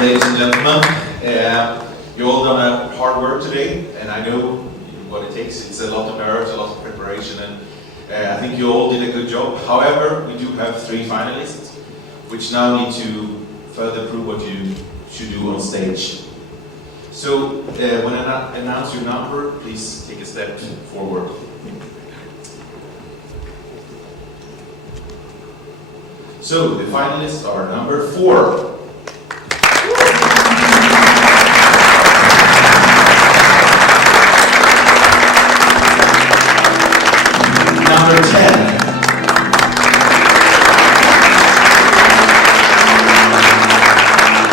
Ladies and gentlemen, you all done a hard work today, and I know what it takes. It's a lot of nerves, a lot of preparation, and I think you all did a good job. However, we do have 3 finalists, which now need to further prove what you should do on stage. So, when I announce your number, please take a step forward. So, the finalists are number 4. Number 10.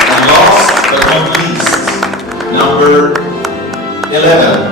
And last but not least, number 11.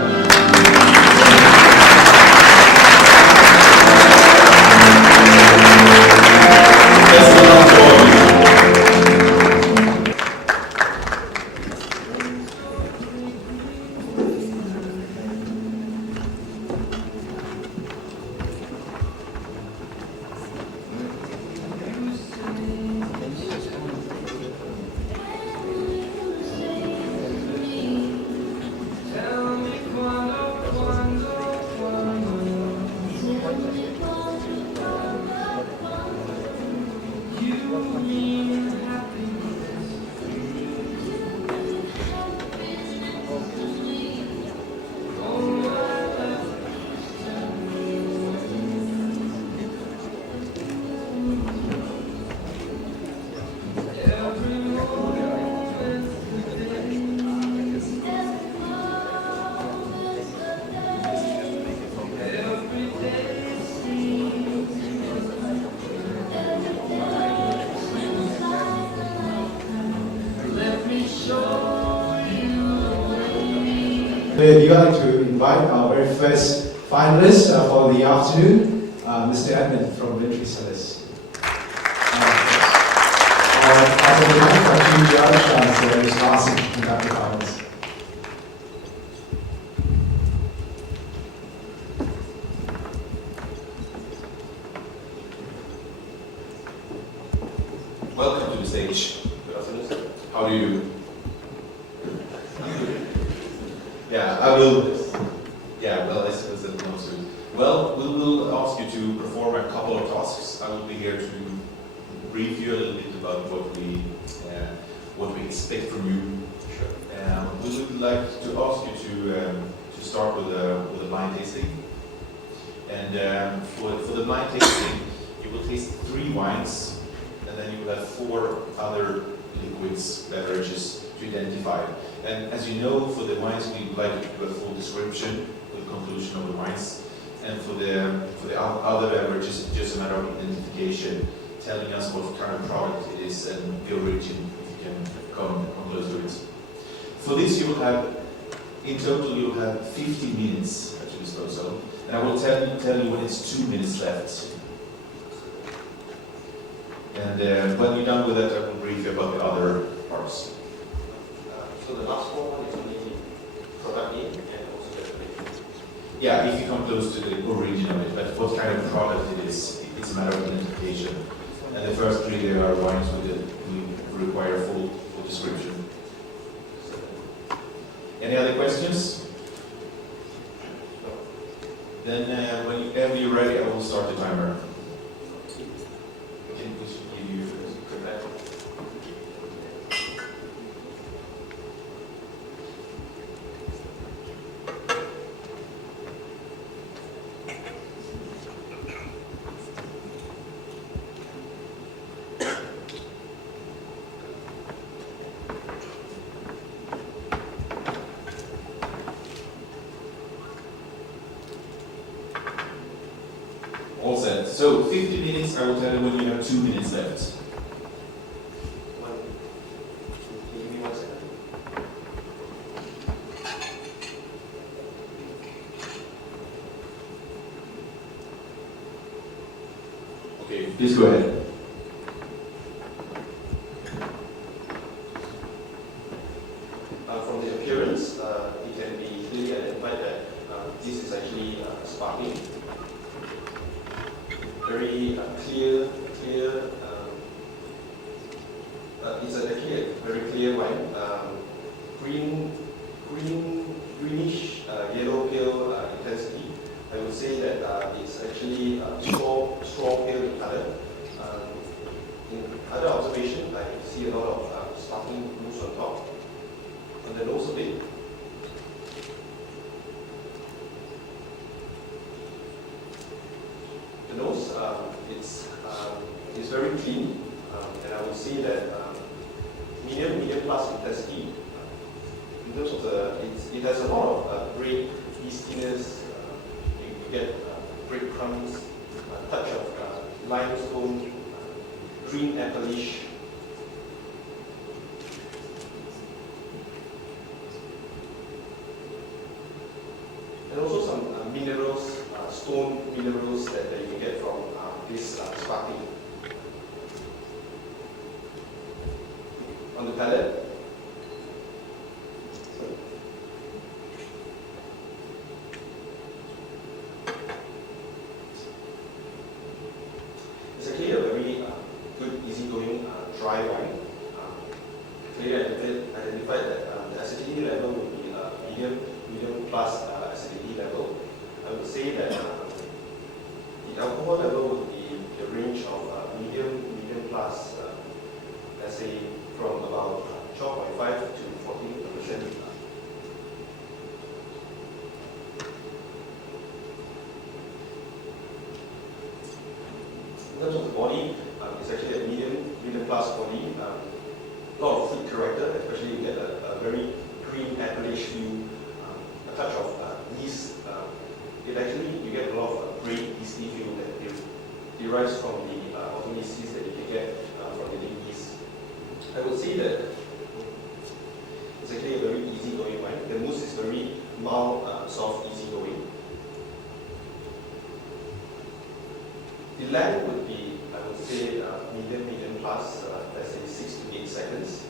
We'd like to invite our very first finalist for the afternoon, Mr. Edmund from Liew. After the night, actually, the other chancellor is Larsson to conduct the finals. Welcome to the stage. Good afternoon. How do you do? Yeah, I will. Yeah, well, I suppose that belongs to. Well, we will ask you to perform a couple of tasks. I will be here to brief you a little bit about what we expect from you. Sure. We would like to ask you to start with a blind tasting. And for the blind tasting, you will taste 3 wines, and then you will have 4 other liquids, beverages to identify. And as you know, for the wines, we would like to do a full description with conclusion of the wines. And for the other beverages, it's just a matter of identification, telling us what kind of product it is and the origin, if you can come close to it. For this, you will have, in total, you will have 50 minutes at your disposal. And I will tell you when it's 2 minutes left. And when you're done with that, I will brief you about the other parts. So the last one is only product name and also the flavor. Yeah, if you come close to the origin of it, but what kind of product it is, it's a matter of identification. And the first 3 there are wines we require full description. Any other questions? Then whenever you're ready, I will start the timer. Can we give you a quick back? All set. So 50 minutes, I will tell you when you have 2 minutes left. Give me 1 second. Okay, please go ahead. From the appearance, it can be clearly identified that this is actually sparkling. Very clear it's actually a very clear wine. Greenish, yellow pale intensity. I would say that it's actually strong pale in color. In other observation, I see a lot of sparkling blues on top. On the nose a bit. The nose, it's very clean, and I would say that medium plus intensity. In terms of it has a lot of grape, yeastiness. You get breadcrumbs, a touch of limestone, green appleish. And also some minerals, stone minerals that you can get from this sparkling. On the palate, it's actually a very good, easygoing, dry wine. Clearly identified that the acidity level would be medium plus acidity level. I would say that the alcohol level would be the range of medium plus, let's say from about 12.5 to 14%. In terms of the body, it's actually a medium plus body. A lot of fruit character, especially you get a very green appleish hue, a touch of yeast. You get a lot of great yeasty feel that derives from the autumn yeasties that you can get from the leaf yeast. I would say that it's actually a very easygoing wine. The mousse is very mild, soft, easygoing. The lag would be, I would say, medium plus, let's say 6 to 8 seconds.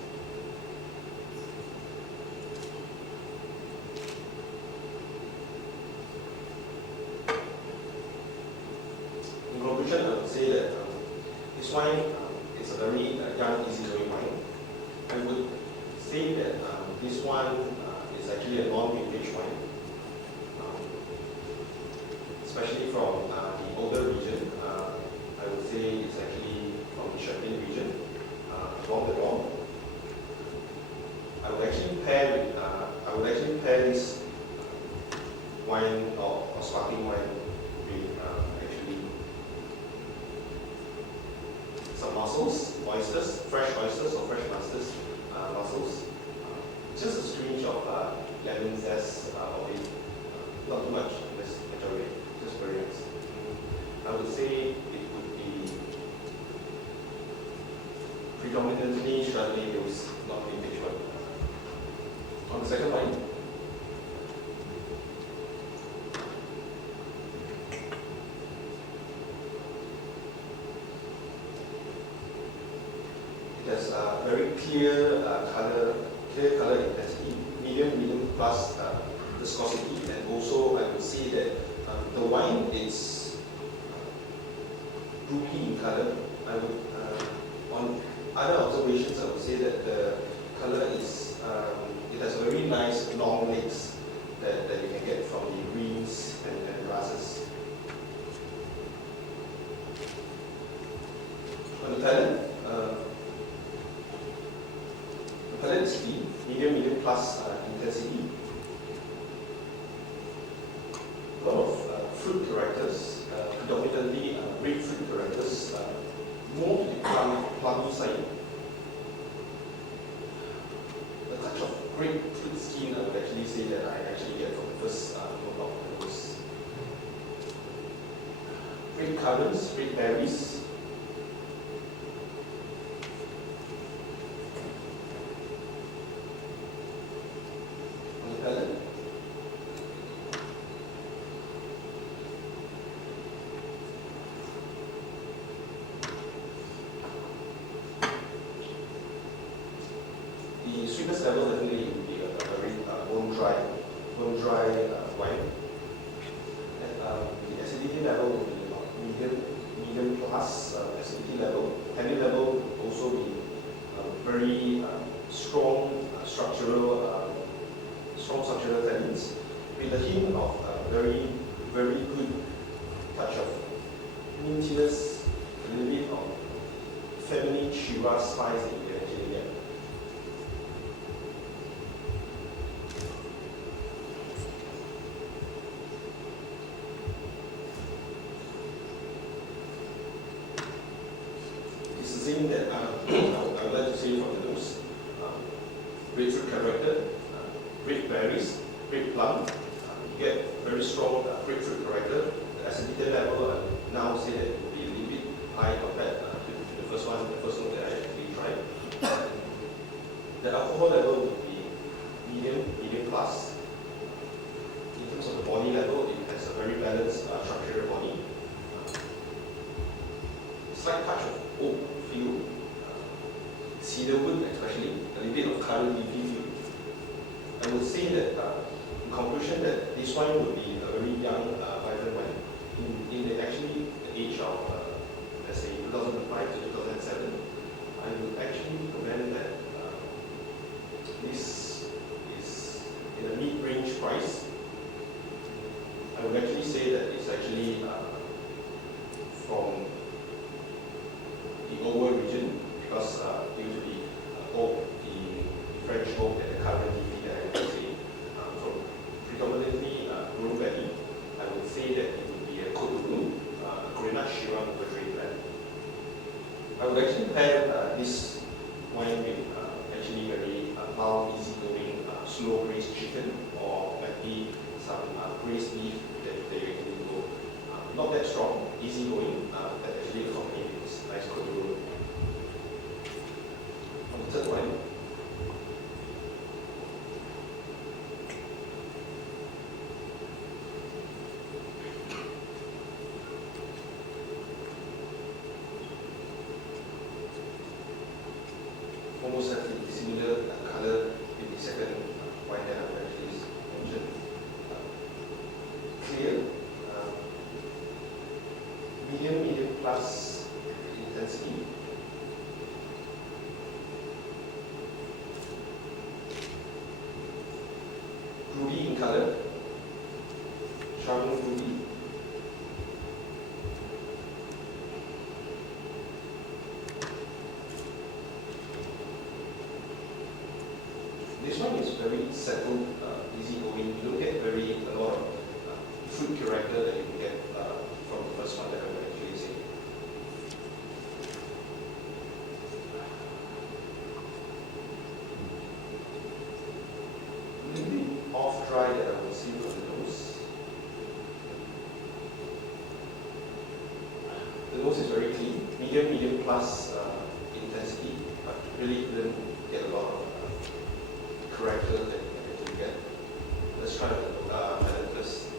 In conclusion, I would say that this wine is a very young, easygoing wine. I would say that this one is actually a non-vintage wine, especially from the older region. I would say it's actually from the Champagne region, along the Rhone. I would actually pair this wine or sparkling wine with actually some mussels, oysters, fresh oysters or fresh mussels. Just a twinge of lemon zest of it. Not too much, just enjoy it. Just very nice. I would say it would be predominantly Chardonnay used, not vintage one. On the second wine, it has a very clear color intensity, medium plus viscosity, and also I would say that the wine is ruby in color. I would, on other observations, I would say that the color is, it has very nice long legs that you can get from the greens and grasses. On the palate is clean, medium plus intensity. A lot of fruit characters, predominantly grapefruit characters, more to the plummy side. A touch of grapefruit skin, I would actually say that I actually get from the first note of the nose. Grape currants, grape berries. On the palate, the sweetness level definitely would be a very bone dry wine. And the acidity level would be about medium plus acidity level. Tannin level would also be very strong structural tannins with a hint of very good touch of mintiness, a little bit of feminine Shiraz spice that you can actually get. It's the thing that I would like to say from the nose. Grapefruit character, red berries, red plum. You get very strong grapefruit character. The acidity level, now say that it will be a little bit high compared to the first one, the first note that I actually tried. The alcohol level would be medium plus. In terms of the body level, it has a very balanced structural body. Slight touch of oak feel, cedarwood especially, a little bit of currant leafy feel. I would say that in conclusion that this wine would be a very young, vibrant wine. In the age of, let's say, 2005 to 2007, I would actually recommend that this is in a mid-range price. I would actually say that it's actually from the Oval region, because due to the oak, the French oak and the current leafy that I would say, from predominantly Rhone Valley, I would say that it would be a Côte d'Or, a Grenache Shiraz overtrade blend. I would actually pair this wine with actually very mild, easygoing, slow braised chicken, or maybe some braised beef that they actually go not that strong, easygoing, that actually accompany this nice Côte d'Or. On the third wine. Almost have the similar color with the second wine that I've actually mentioned. Clear, medium plus intensity. Ruby in color, charming ruby. This one is very settled, easygoing. You don't get a lot of fruit character that you can get from the first one that I would actually say. A little bit off dry that I would see from the nose. The nose is very clean, medium plus intensity, but really didn't get a lot of character that you can actually get. Let's try the palate first.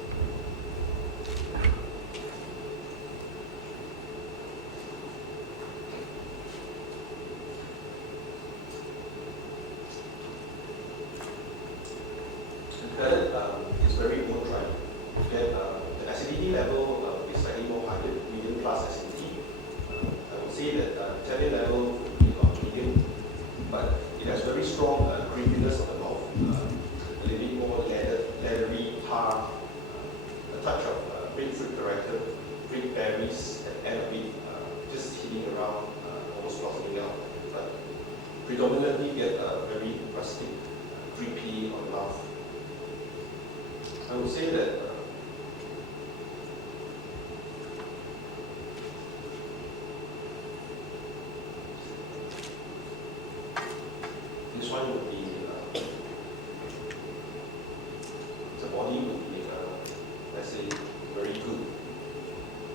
The palate is very bone dry. The acidity level is slightly more higher, medium plus acidity. I would say that tannin level would be about medium, but it has very strong creaminess of the mouth, a little bit more leathery, tar, a touch of grapefruit character, red berries, and a bit just hitting around, almost blossoming out. But predominantly get a very rustic, creepy on the mouth. I would say that this one would be, the body would be, let's say, very good,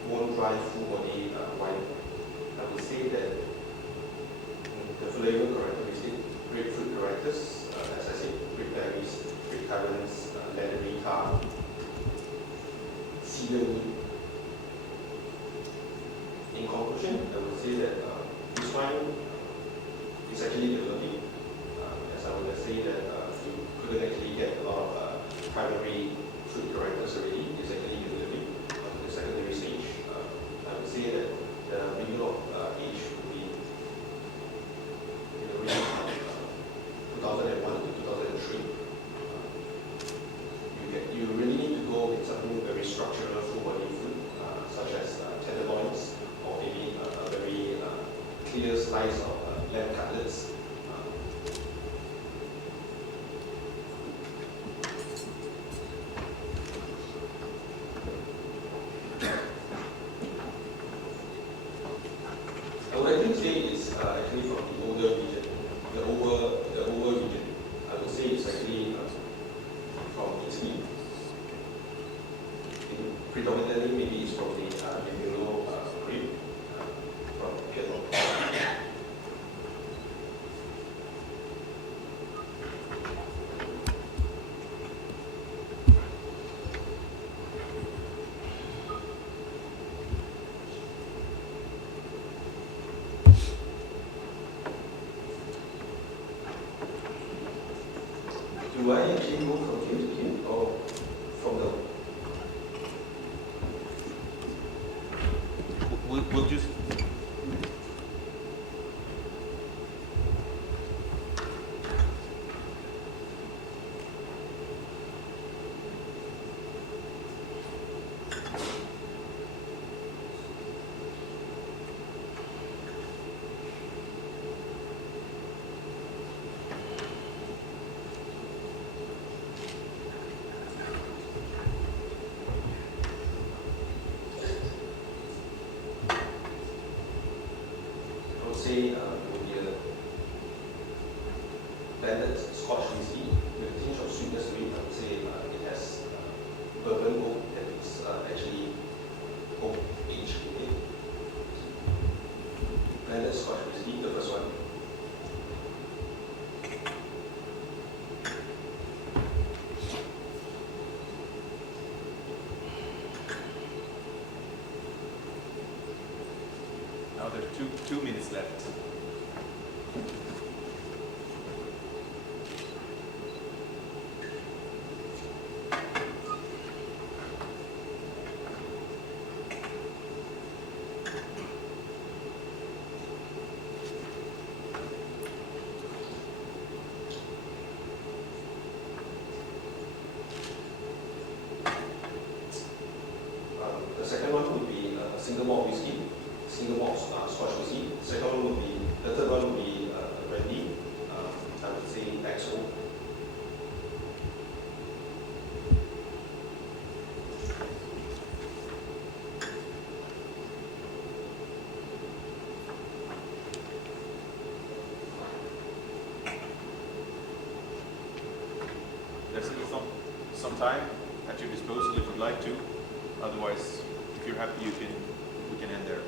bone dry, full body wine. I would say that the flavor characteristic, grapefruit characters, as I said, red berries, red currants, leathery tar, cedarwood. In conclusion, I would say that this wine is actually developing. As I would say that you couldn't actually get a lot of primary fruit characters already. It's actually developing on the secondary stage. I would say that the middle of age would be in the range Do I actually go from here to here or from the? We'll just. I would say it would be a blended Scotch whiskey with a tinge of sweetness to it. I would say it has bourbon oak that is actually oak aged in it. Blended Scotch whiskey, the first one. Now there's 2 minutes left. The second one would be a single malt whiskey, single malt Scotch whiskey. The third one would be a brandy. I would say XO. There's still some time at your disposal if you'd like to. Otherwise, if you're happy, we can end there.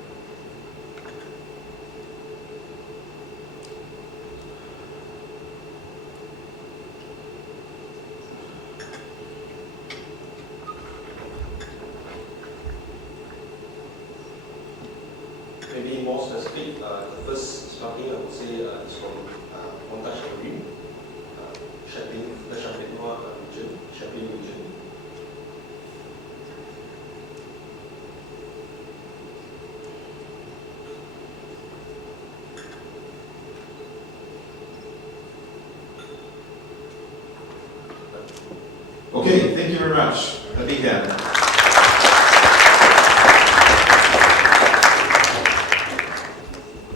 Maybe more specific, the first sparkling I would say is from Montage de Rue, Champagne, the Champagne Noir region, Champagne region. Okay, thank you very much. A big hand.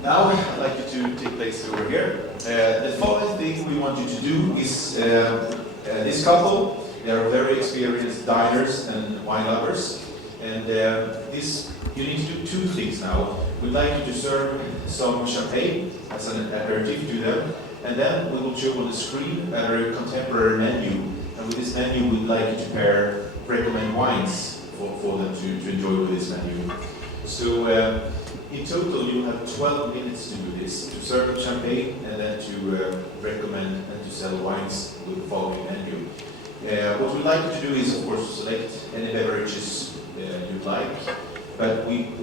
Now, I'd like you to take place over here. The following thing we want you to do is, this couple, they are very experienced diners and wine lovers, and you need to do 2 things now. We'd like you to serve some champagne as an aperitif to them, and then we will show on the screen a very contemporary menu. And with this menu, we'd like you to recommend wines for them to enjoy with this menu. So in total, you'll have 12 minutes to do this, to serve champagne and then to recommend and to sell wines with the following menu. What we'd like you to do is, of course, to select any beverages you'd like, but we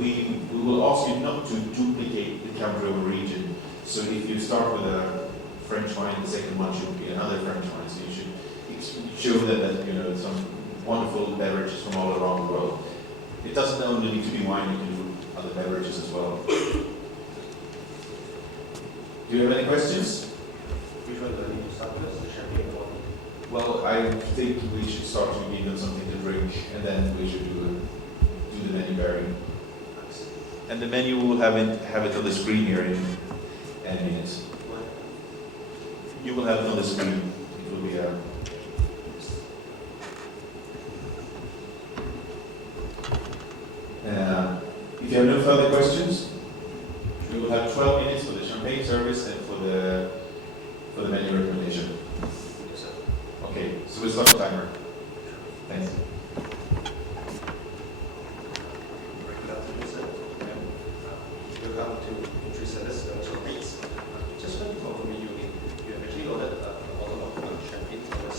will ask you not to duplicate the country or region. So if you start with a French wine, the second one should be another French wine. So you should show them that some wonderful beverages from all around the world. It doesn't only need to be wine; you can do other beverages as well. Do you have any questions? Which one do I need to start with? The champagne one? Well, I think we should start to give them something to drink, and then we should do the menu pairing. And the menu will have it on the screen here in any minute. You will have it on the screen. It will be a. If you have no further questions, we will have 12 minutes for the champagne service and for the menu recommendation. Yes, sir. Okay, so we'll start the timer. Thanks. Good afternoon, sir. Welcome to Ignatius Chan. Just want to confirm you have actually ordered a bottle of champagne for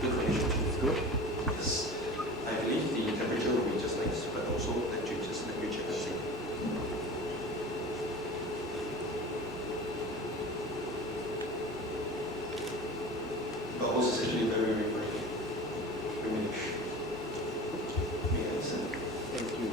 Good condition. Good. Yes. I believe the temperature will be just nice, but also let you check and see. But also is actually very Romanish. Yes. Thank you.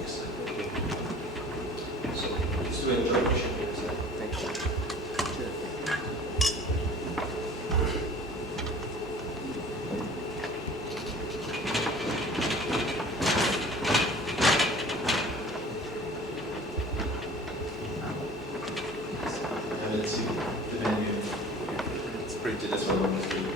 Yes, thank you. So, just to enjoy the champagne, sir. Thank you. Let's see the menu. It's printed as well on the screen.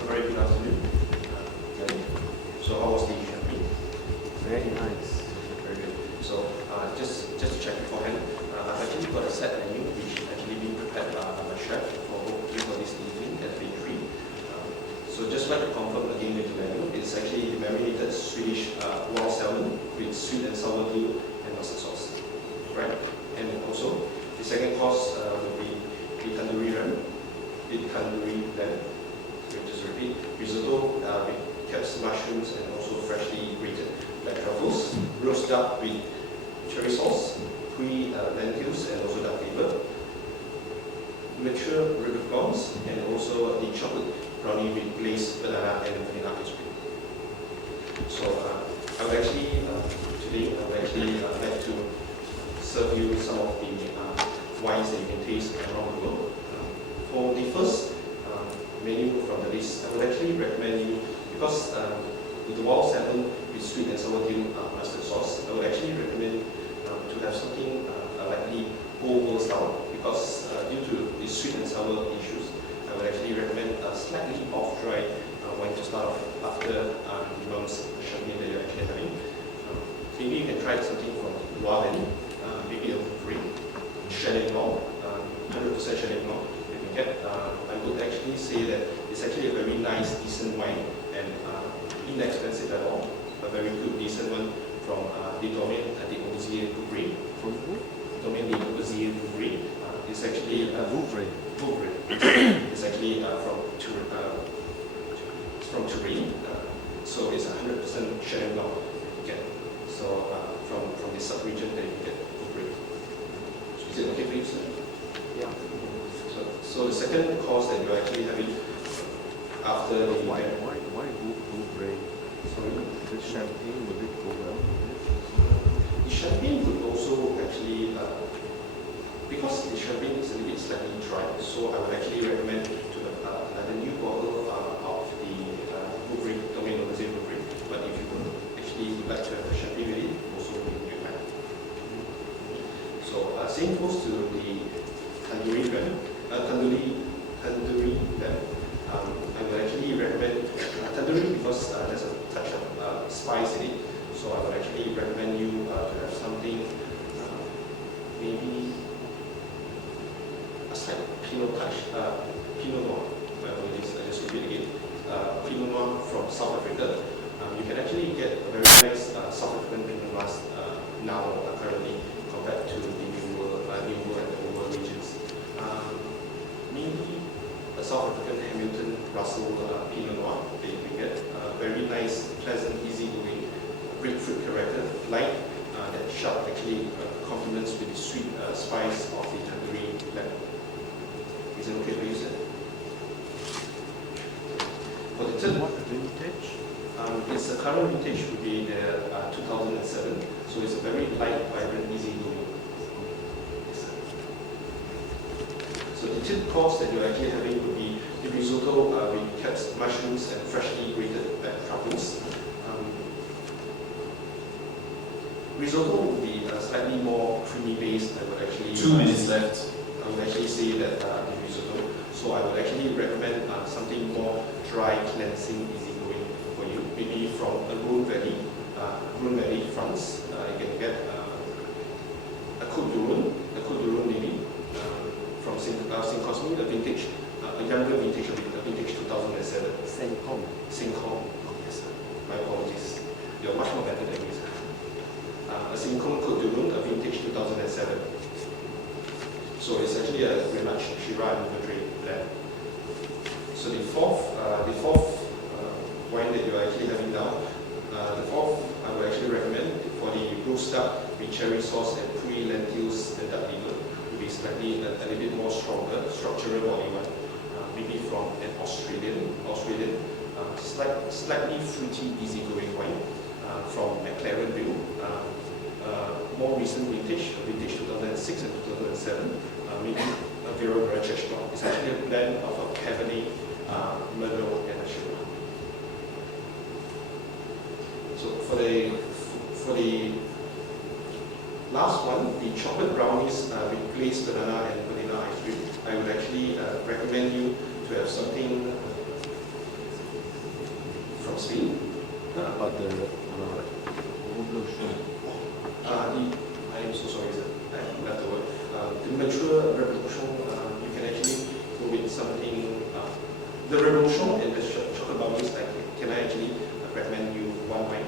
A very good afternoon. Okay. So, how was the champagne? Very nice. Very good. So, just to check beforehand, I've actually got a set menu which actually been prepared by my chef for this evening at bakery. So, just like to confirm again with the menu, it's actually the marinated Swedish wild salmon with sweet and sour Liew and mustard sauce. Right? And also, the second course will be the tandoori lamb. So just repeat, risotto with caps, mushrooms, and also freshly grated black truffles, roast duck with cherry sauce, lentils, and also duck liver, mature river prawns, and also the chocolate brownie with glazed banana and vanilla ice cream. So I would actually, today, I would actually like to serve you some of the wines that you can taste around the world. For the first menu from the list, I would actually recommend you, because with the wild salmon with sweet and sour Liew mustard sauce, I would actually recommend to have something likely old world style, because due to the sweet and sour issues, I would actually recommend a slightly off-dry wine to start off after the mom's champagne that you're actually having. Maybe you can try something from Loire Valley, maybe a free Chenin Blanc, 100% Chenin Blanc. I would actually say that it's actually a very nice, decent wine and inexpensive at all. A very good, decent one from the Domaine at the Ozier Brewery. From who? Domaine the Ozier Brewery. It's actually Brewery. It's actually from Turin. So it's 100% Chenin Blanc you get. So from the sub-region that you get Brewery. Is it okay for you, sir? Yeah. So the second course that you're actually having after the Why Bray? Sorry? The champagne, will it go well with it? The champagne would also actually, because the champagne is a little bit slightly dry, so I would actually recommend to have a new bottle of the Brewery, Domaine Ozier Brewery. But if you would actually like to have the champagne with it, also with new time. So same goes to the tandoori lamb. Tandoori lamb. I would actually recommend tandoori because there's a touch of spice in it. So I would actually recommend you to have something, maybe a slight Pinot touch, Pinot Noir. My apologies, I just repeat again. Pinot Noir from South Africa. You can actually get a very nice South African Pinot Noir now currently compared to the New World and the Old World regions. Maybe a South African Hamilton Russell Pinot Noir that you can get. Very nice, pleasant, easygoing, grapefruit character, light, that sharp actually complements with the sweet spice of the tandoori lamb. Is it okay for you, sir? For the third What vintage? It's the current vintage would be the 2007, so it's a very light, vibrant, easygoing. Yes, sir. So the third course that you're actually having would be The risotto we kept mushrooms and freshly grated truffles. Risotto would be slightly more creamy based. I would actually 2 minutes left. I would actually say that the risotto. So I would actually recommend something more dry, cleansing, easygoing for you. Maybe from the Rhone Valley fronts, you can get a Côte d'Ivoire maybe from Saint Cosme, a vintage, a younger vintage, a vintage 2007. Saint Cosme. Yes, my apologies. You're much more better than me, sir. A Saint Cosme Côte d'Ivoire, a vintage 2007. So it's actually a very much Shiraz and Madrid blend. So the fourth wine that you're actually having now, the fourth I would actually recommend for the roast duck with cherry sauce and pre lentils and duck liver will be slightly a little bit more stronger, structural body one. Maybe from an Australian, slightly fruity, easygoing wine from McLarenville. More recent vintage 2006 and 2007, maybe a very Rajeshwaran. It's actually a blend of a Cabernet, Merlot, and a Shiraz. So for the last one, the chocolate brownies with glazed banana and vanilla ice cream, I would actually recommend you to have something from Spain. But the I am so sorry, sir. I left the word. The mature revolution, you can actually go with something. The revolution and the chocolate brownies, can I actually recommend you one wine?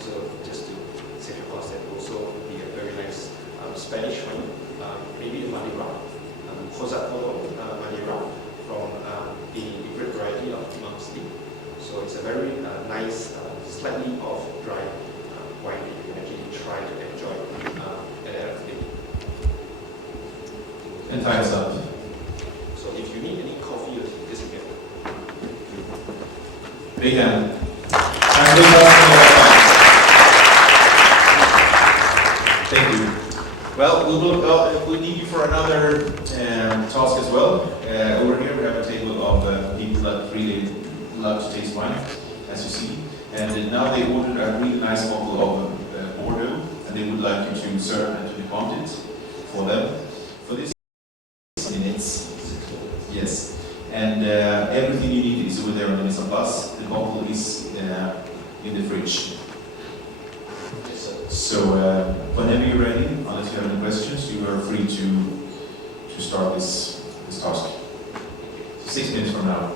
So just to save your cost, and also be a very nice Spanish wine, maybe a Madeira, Cosatolo Madeira from the grape variety of Timor-Leste. So it's a very nice, slightly off dry wine that you can actually try to enjoy at the end of the day. And time's up. So if you need any coffee or tea, this again. Big hand. Thank you. Well, we need you for another task as well. Over here we have a table of people that really love to taste wine, as you see. And now they ordered a really nice bottle of Bordeaux, and they would like you to serve and to decant it for them. For this 6 minutes. Yes. And everything you need is over there on the Mise en Place. The bottle is in the fridge. So whenever you're ready, unless you have any questions, you are free to start this task. So 6 minutes from now.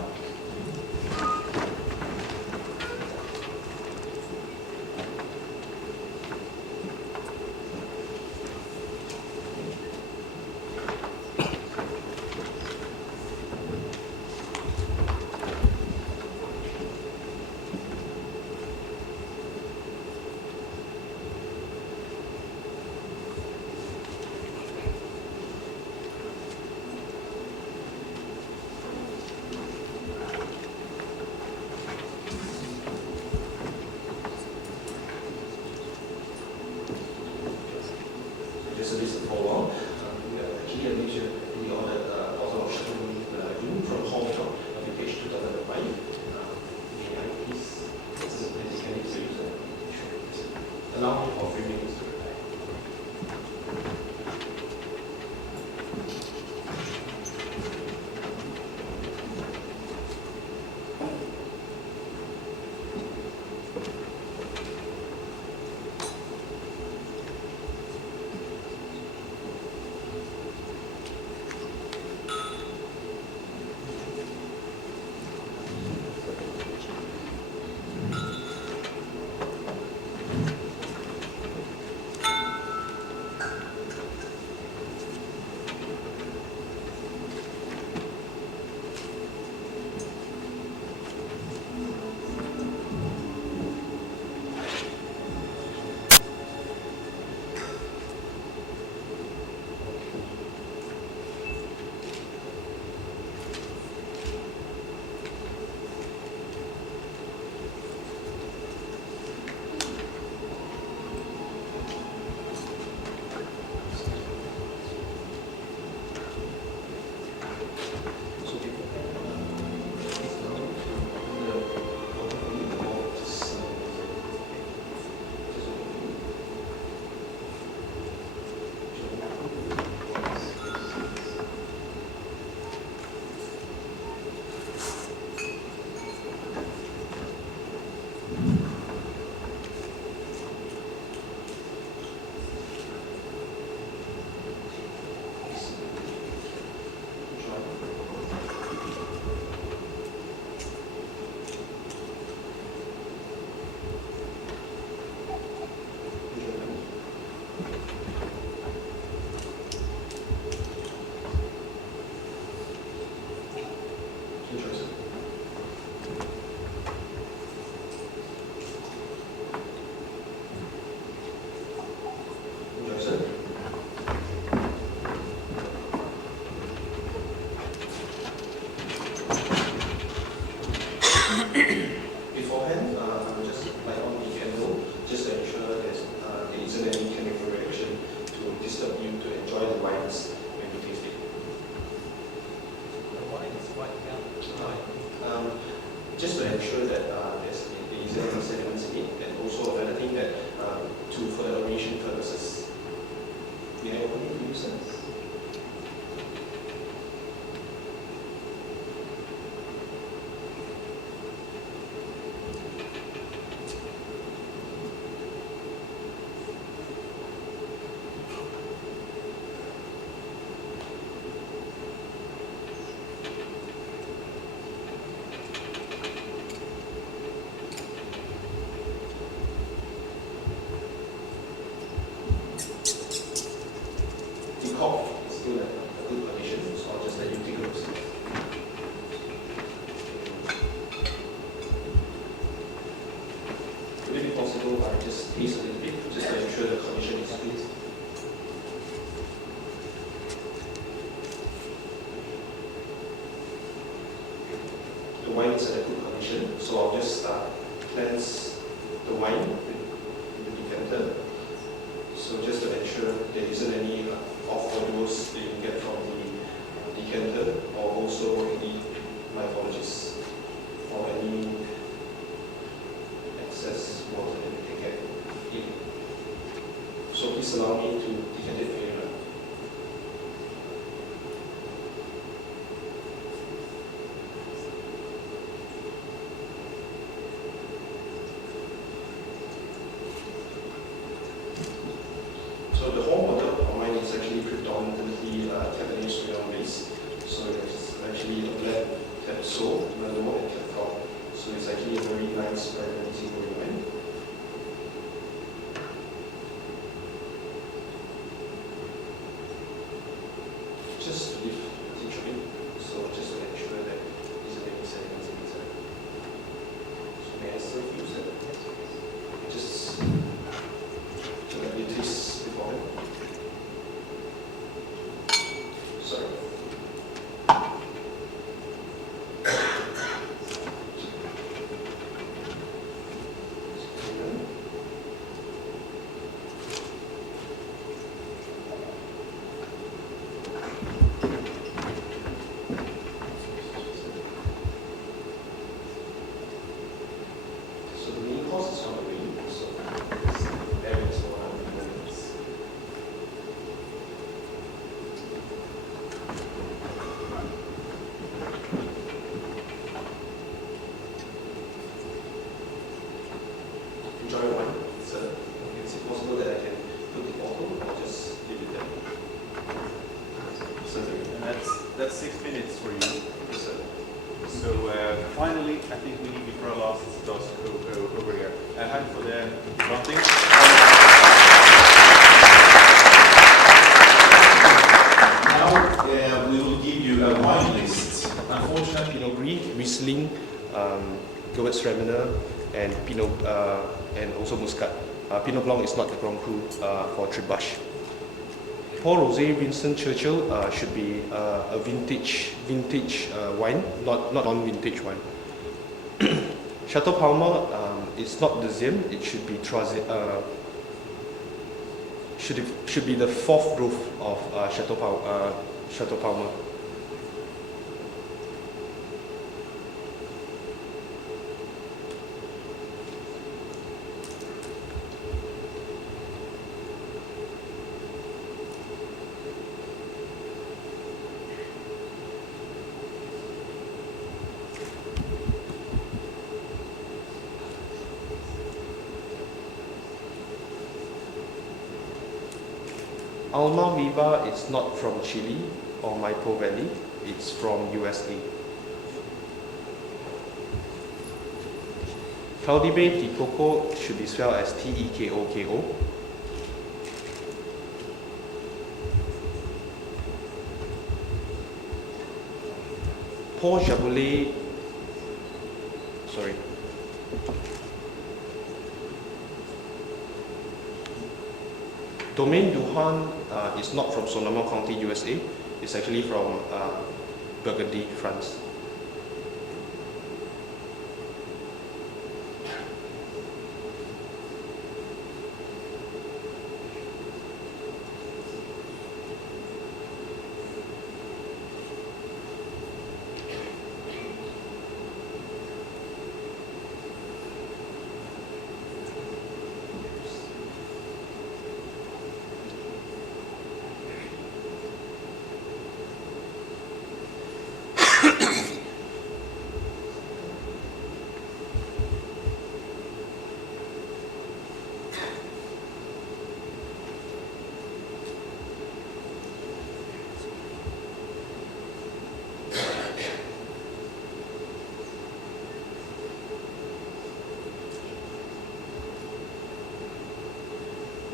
Enjoy, sir. Enjoy, sir. Beforehand, I will just light on the candle just to ensure that there isn't any chemical reaction to disturb you to enjoy the wines when you taste it. The wine is quite young. Just to ensure that there isn't any sediments in it, and also another thing that for the aeration purposes. May I open it for you, sir? The cork is still in a good condition, so I'll just let you take a look. Would it be possible I just taste a little bit, just to ensure the condition is good? The wine is in a good condition, so I'll just cleanse the wine with the decanter. So just to ensure there isn't any off odors that you can get from the decanter, or also any, my apologies, or any excess water that you can get in. So please allow me to decant it for you now. So the whole model of mine is actually predominantly Cabernet Sauvignon based. So it's actually a blend Tapso, Merlot, and Cafral. So it's actually a very nice, very easy going wine. Just to give a touch of it, so just to ensure that there isn't any sediments inside. So may I serve you, sir? Just to let you taste beforehand. Sorry. So the main course is on the way, so there is 100 minutes. Enjoy your wine, sir. Is it possible that I can put the bottle or just leave it there? Certainly. And that's 6 minutes for you. Yes, sir. So finally, I think we need before our last toss over here. A hand for the fronting. Now we will give you a wine list. Unfortunately, Pinot Gris, Riesling, Gewürztraminer, and Pinot, and also Muscat. Pinot Blanc is not the Grand Cru for Tribush. Paul Rosé Winston Churchill should be a vintage wine, not non-vintage wine. Chateau Palmer is not Deuxième, it should be Troisième. Should be the fourth roof of Chateau Palmer. Alma Viva is not from Chile or Maipo Valley, it's from USA. Claudibé de Coco should be spelled as Tekoko. Paul Jaboulet, sorry. Domaine du Han is not from Sonoma County, USA. It's actually from Burgundy, France.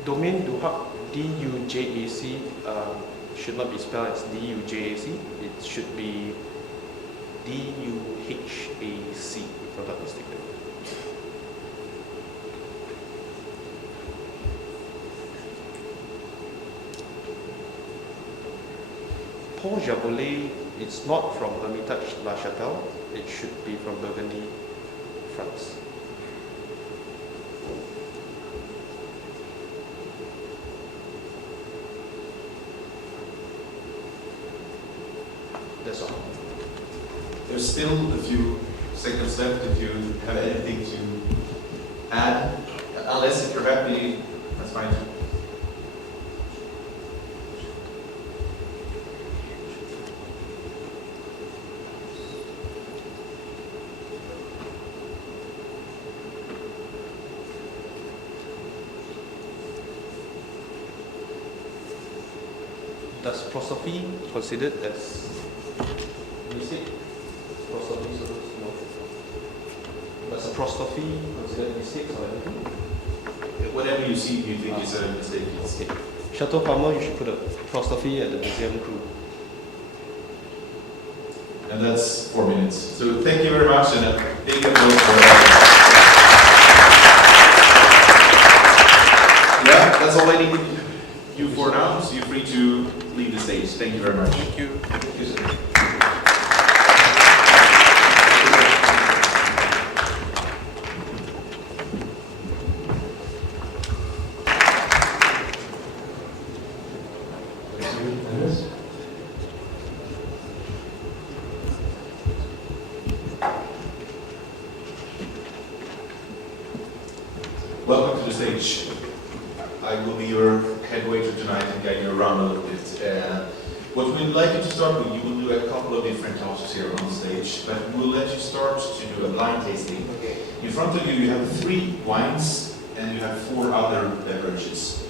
Domaine du Hac, D-U-J-A-C, should not be spelled as D-U-J-A-C. It should be D-U-H-A-C, if I'm not mistaken. Paul Jaboulet, it's not from Hermitage La Chapelle. It should be from Burgundy, France. That's all. There's still a few seconds left if you have anything to add. Unless if you're happy, that's fine. Does prosophy considered as music? Prosophy, so no. Does prosophy considered music or anything? Whatever you see you think is a mistake. Okay. Chateau Farmer, you should put a prosophy at the museum crew. And that's 4 minutes. So thank you very much, and a big applause for Yeah, that's all I need you for now, so you're free to leave the stage. Thank you very much. Thank you. Thank you, sir. Welcome to the stage. I will be your head waiter tonight and guide you around a little bit. What we'd like you to start with, you will do a couple of different tasks here on stage, but we'll let you start to do a blind tasting. Okay. In front of you, you have 3 wines and you have 4 other beverages.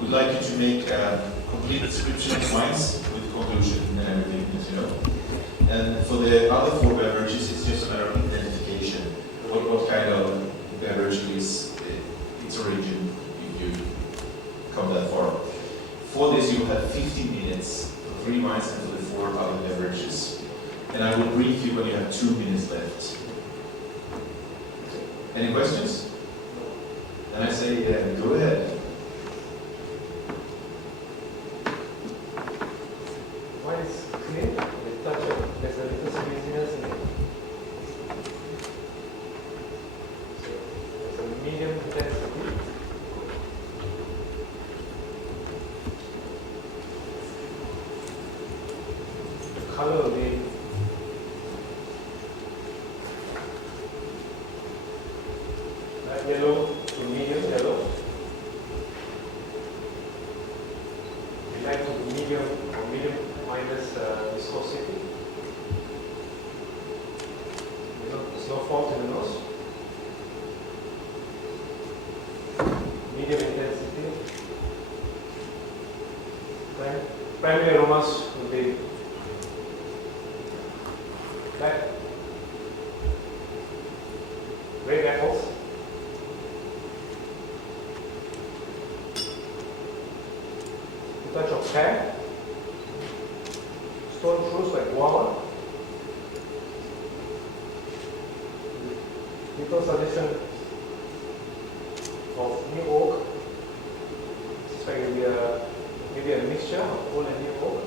We'd like you to make a complete description of wines with conclusion and everything, as you know. And for the other 4 beverages, it's just a matter of identification. What kind of beverage is its origin if you come that far. For this, you will have 15 minutes for 3 wines and for the 4 other beverages. And I will brief you when you have 2 minutes left. Any questions? And I say, go ahead. Wine is clean, with touch of, there's a little squeeziness in it. So it's a medium intensity. The color will be light yellow to medium yellow. Light to medium or medium minus viscosity. There's no fault in the nose. Medium intensity. Primary aromas will be black, red apples, a touch of pear, stone fruits like guava, little suggestion of new oak. Suspect it will be maybe a mixture of old and new oak.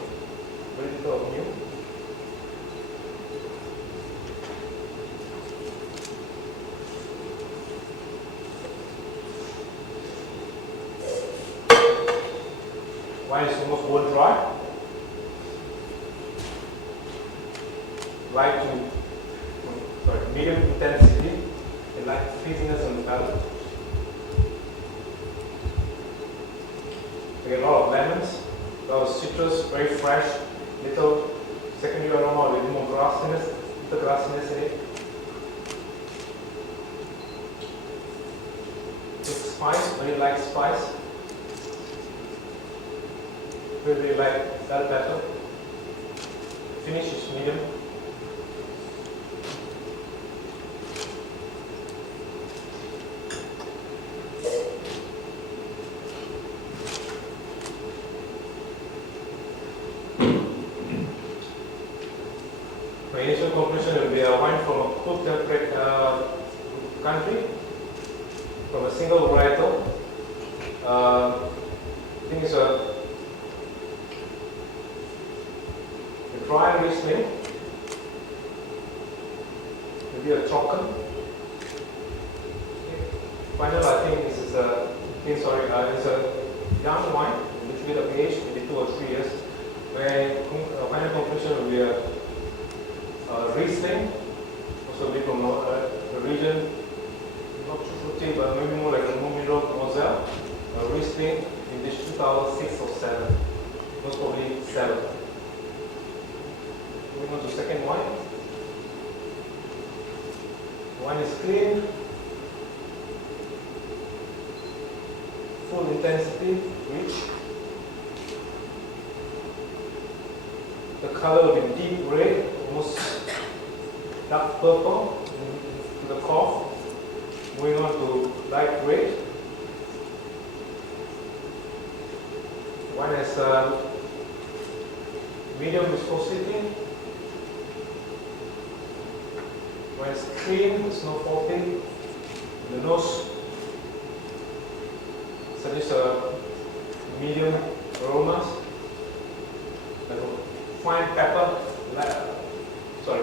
Very little of new. Wine is almost bone dry. Light to, medium intensity, and light fizziness on the palate. We get a lot of lemons, a lot of citrus, very fresh, little secondary aroma, a little more grassiness, little grassiness in it. It's spice, very light spice. Really light bell pepper. Finish is medium. My initial conclusion will be a wine from a cool temperate country, from a single varietal. I think it's a dry Riesling, maybe a chocolate. Final, I think this is it's a young wine, a little bit of age, maybe 2 or 3 years. My final conclusion will be a Riesling, also be from a region, not too fruity, but maybe more like a Mumiro Moselle. A Riesling in this 2006 or 7, most probably 7. Moving on to second wine. Wine is clean, full intensity, rich. The color will be deep red, almost dark purple to the core. Moving on to light red. Wine has medium viscosity. When it's clean, it's no faulty. The nose suggests a medium aromas, like a fine pepper. Sorry,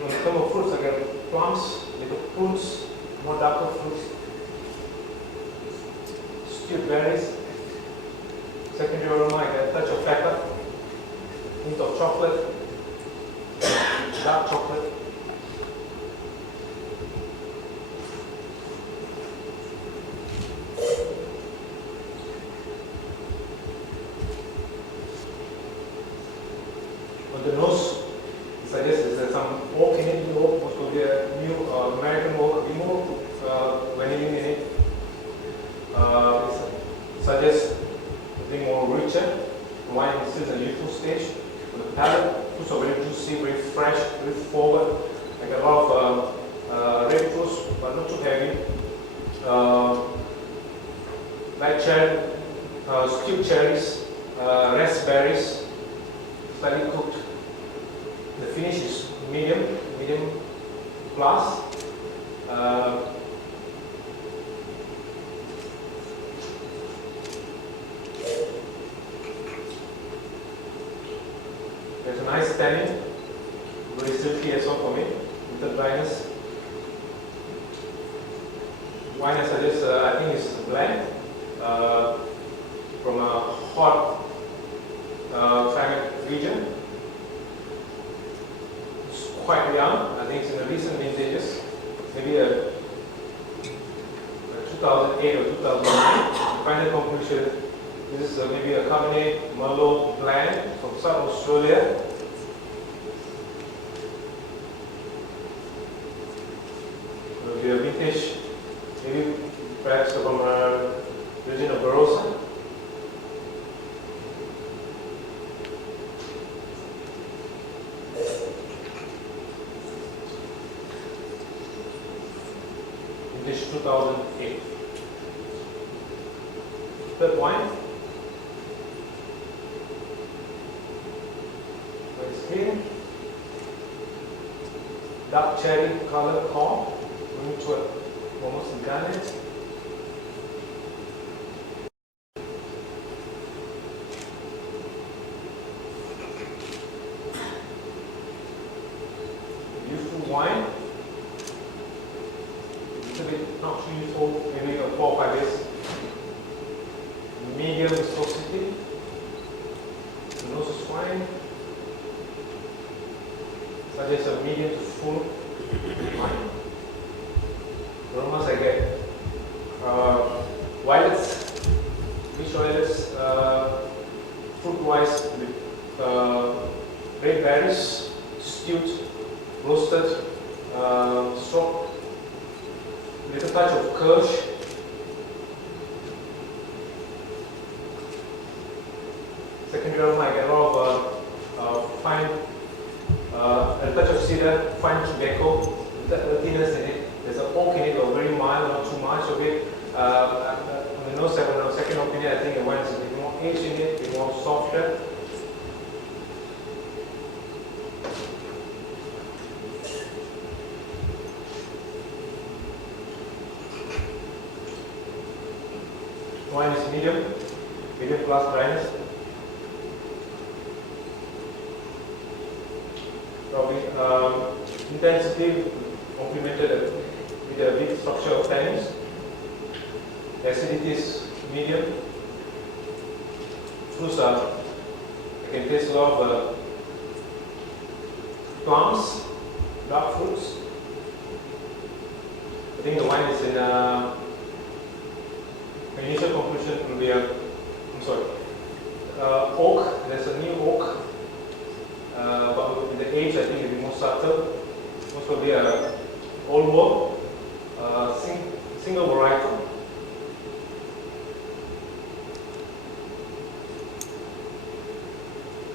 in terms of fruits, I get plums, little prunes, more darker fruits, stewed berries. Secondary aroma, I get a touch of pepper, hint of chocolate, dark chocolate. On the nose, it suggests there's some oak in it, oak, which could be a new American oak, more vanillin in it. It suggests being more richer. Wine is still in the youthful stage. The palate, fruits are very juicy, very fresh, very forward. I get a lot of red fruits, but not too heavy. Light cherry, stewed cherries, raspberries, slightly cooked. The finish is medium plus. There's a nice tannin, very silky as well for me, with the dryness. Wine I suggest, I think is blend from a hot climate region. It's quite young, I think it's in the recent vintages, maybe a 2008 or 2009. Final conclusion. This is maybe a Cabernet Merlot blend from South Australia. It will be a vintage, maybe perhaps from a region of Barossa. Vintage 2008. Third wine. Clean, dark cherry color core, neutral, almost garnet. Youthful wine. A little bit not too youthful, maybe 4 or 5 years. Medium viscosity. Nose is fine. Suggest a medium to full wine. Aromas I get violets, rich violets, fruit-wise with red berries, stewed, roasted, strong, little touch of kirsch. Secondary aroma I get a lot of fine, a touch of cedar, fine tobacco, the earthiness in it. There's an oak in it, but very mild, not too much of it. On the nose, on the second opinion, I think the wine is a bit more aged in it, a bit more softer. Wine is medium plus dryness. Probably intensity complemented with a big structure of tannins. Acidity is medium. Fruits are, I can taste a lot of plums, dark fruits. I think the wine is in my initial conclusion will be oak. There's a new oak, but with the age I think it will be more subtle. Most probably a old world, single varietal.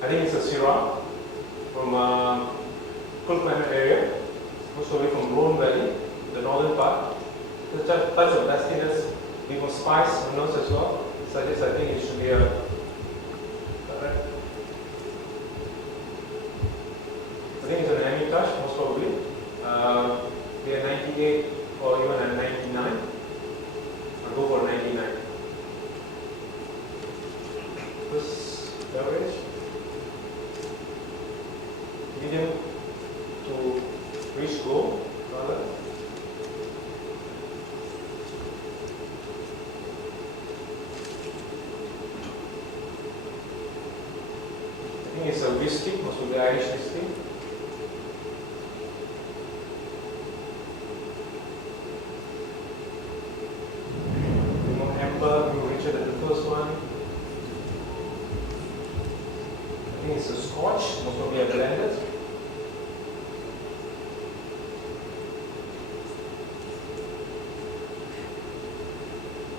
I think it's a Syrah from Kulkman area, most probably from Rhone Valley, the northern part. The touch of dustiness, a bit more spice on nose as well. Suggests I think it should be a I think it's an Hermitage, most probably. They are 98 or even a 99. I'll go for 99. This beverage, medium to rich gold color. I think it's a whiskey, most probably Irish whiskey. Richer than the first one. I think it's a Scotch, most probably a blended.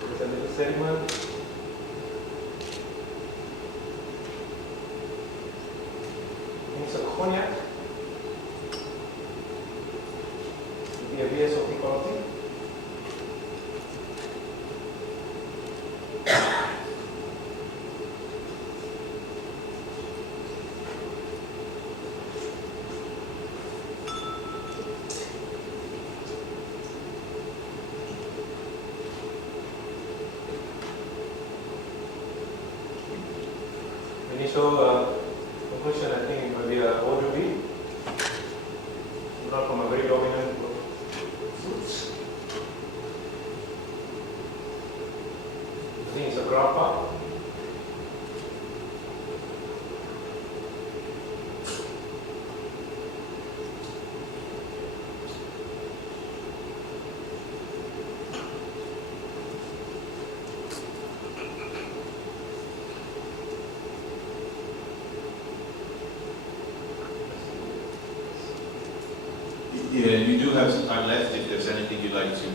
There's a little sediment. I think it's a cognac. Maybe a VSOP quality. Initial conclusion, I think it will be a eau de vie, not from a very dominant fruits. I think it's a grappa. Yeah, you do have some time left if there's anything you'd like to.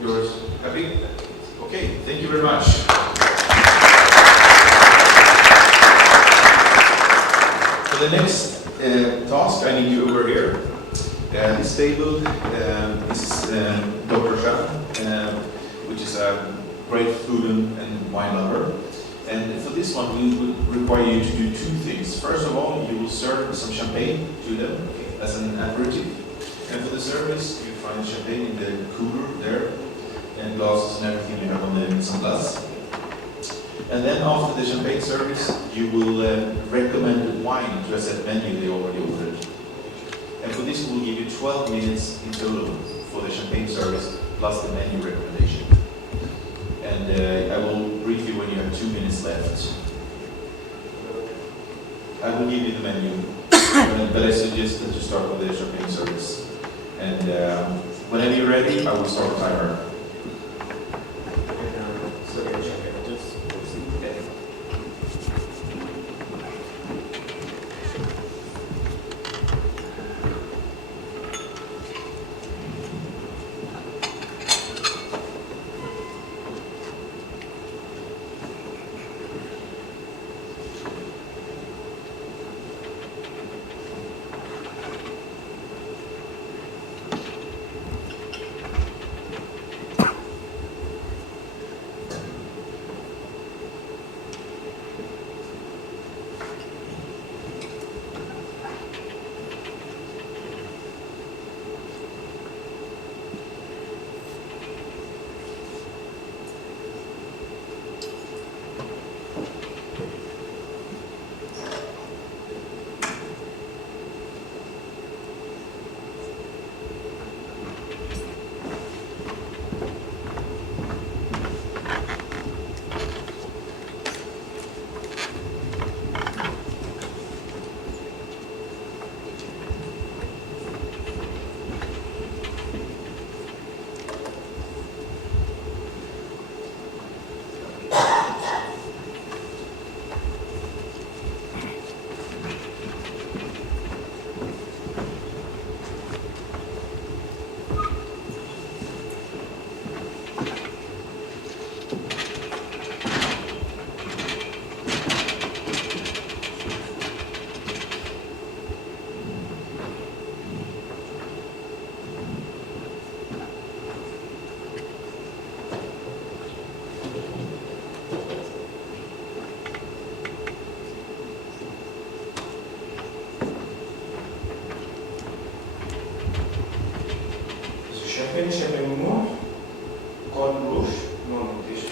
You're happy? Okay, thank you very much. For the next task, I need you over here. This table is Dr. Cheah, which is a great food and wine lover. And for this one, we would require you to do two things. First of all, you will serve some champagne to them as an aperitif. And for the service, you find champagne in the cooler there, and glasses and everything you have on the some glass. And then after the champagne service, you will recommend the wine to a set menu they already ordered. And for this, we'll give you 12 minutes in total for the champagne service plus the menu recommendation. And I will brief you when you have 2 minutes left. I will give you the menu, but I suggest that you start with the champagne service. And whenever you're ready, I will start the timer. Champagne Mousse, Col Rouge, non-nutrition.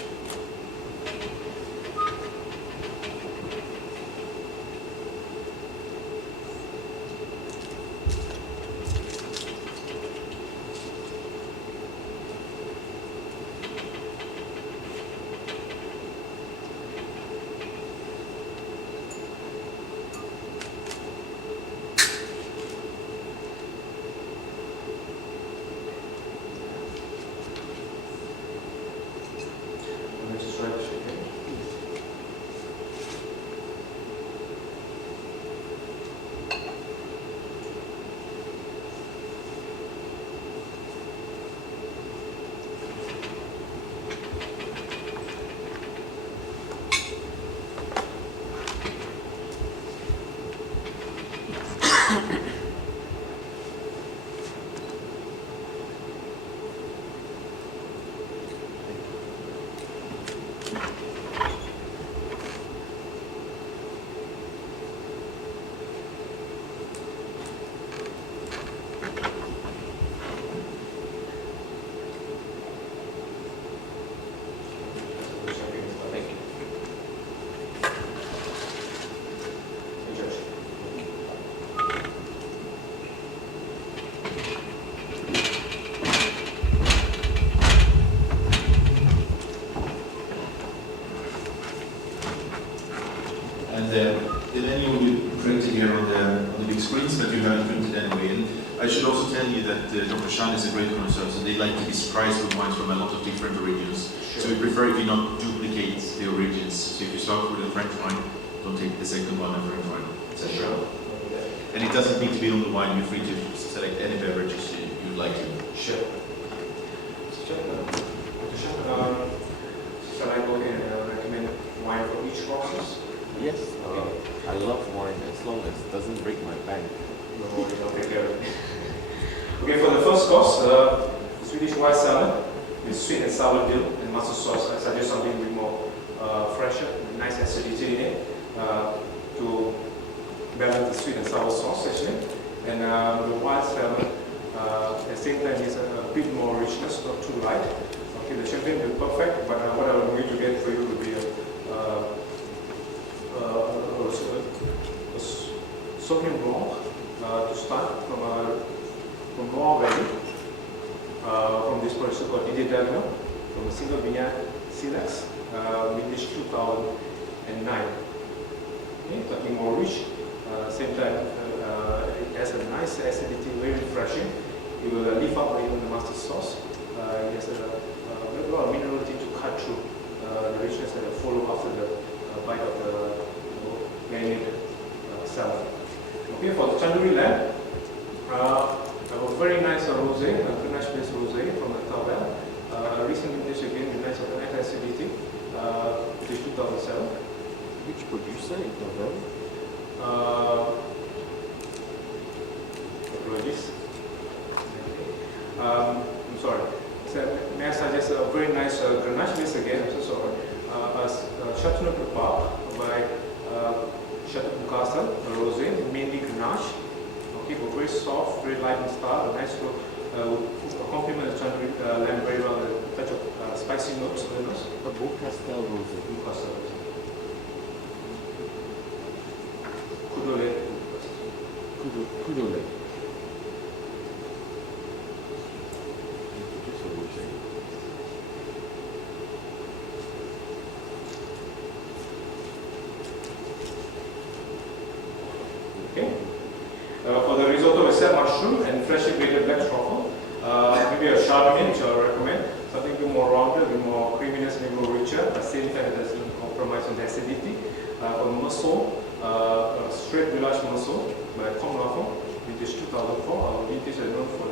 The menu will be printed here on the big screens, but you have it printed anyway. And I should also tell you that Dr. Chan is a great connoisseur, so they like to be surprised with wines from a lot of different origins. Sure. So we prefer if you not duplicate the origins. So if you start with a French wine, don't take the second one, a French wine, etc. Sure. And it doesn't need to be on the wine. You're free to select any beverages you'd like to. Sure. Shall I go ahead and recommend wine for each courses? Yes, I love wine as long as it doesn't break my bank. No, you don't take care of it. Okay, for the first course, Swedish white salad with sweet and sour dill and mustard sauce. I suggest something a bit more fresher, nice acidity in it to balance the sweet and sour sauce actually. And the white salad at the same time is a bit more richness, not too light. Okay, the champagne will be perfect, but what I'm going to get for you will be a Sauvignon Blanc to start from Moore Valley, from this producer called Didier Dagno, from a single vineyard Silex, vintage 2009. Okay, something more rich, same time it has a nice acidity, very refreshing. It will lift up even the mustard sauce. It has a lot of minerality to cut through the richness that will follow after the bite of the marinated salad. Okay, for the tandoori lamb, I have a very nice rosé, a Grenache-based rosé from the Tavel. Recent vintage again with nice acidity, which is 2007. Which producer in Tavel? Apologies. I'm sorry. So, may I suggest a very nice Grenache-based again, I'm so sorry. Chateauneuf du Pape by Chateau Castle, a rosé, mainly Grenache. Okay, but very soft, very light in style, a nice will complement the tandoori lamb very well, a touch of spicy notes, goodness. A Beaucastel rosé. Castle. Kudole. Kudole. Introduce a rosé. Okay. For the risotto, we set mushroom and freshly grated black truffle. Maybe a Chardonnay, which I recommend. Something a bit more rounded, a bit more creaminess, maybe more richer. At the same time, it doesn't compromise on the acidity. For mussel, straight village mussel by Tom Lafon, vintage 2004. Our vintage is known for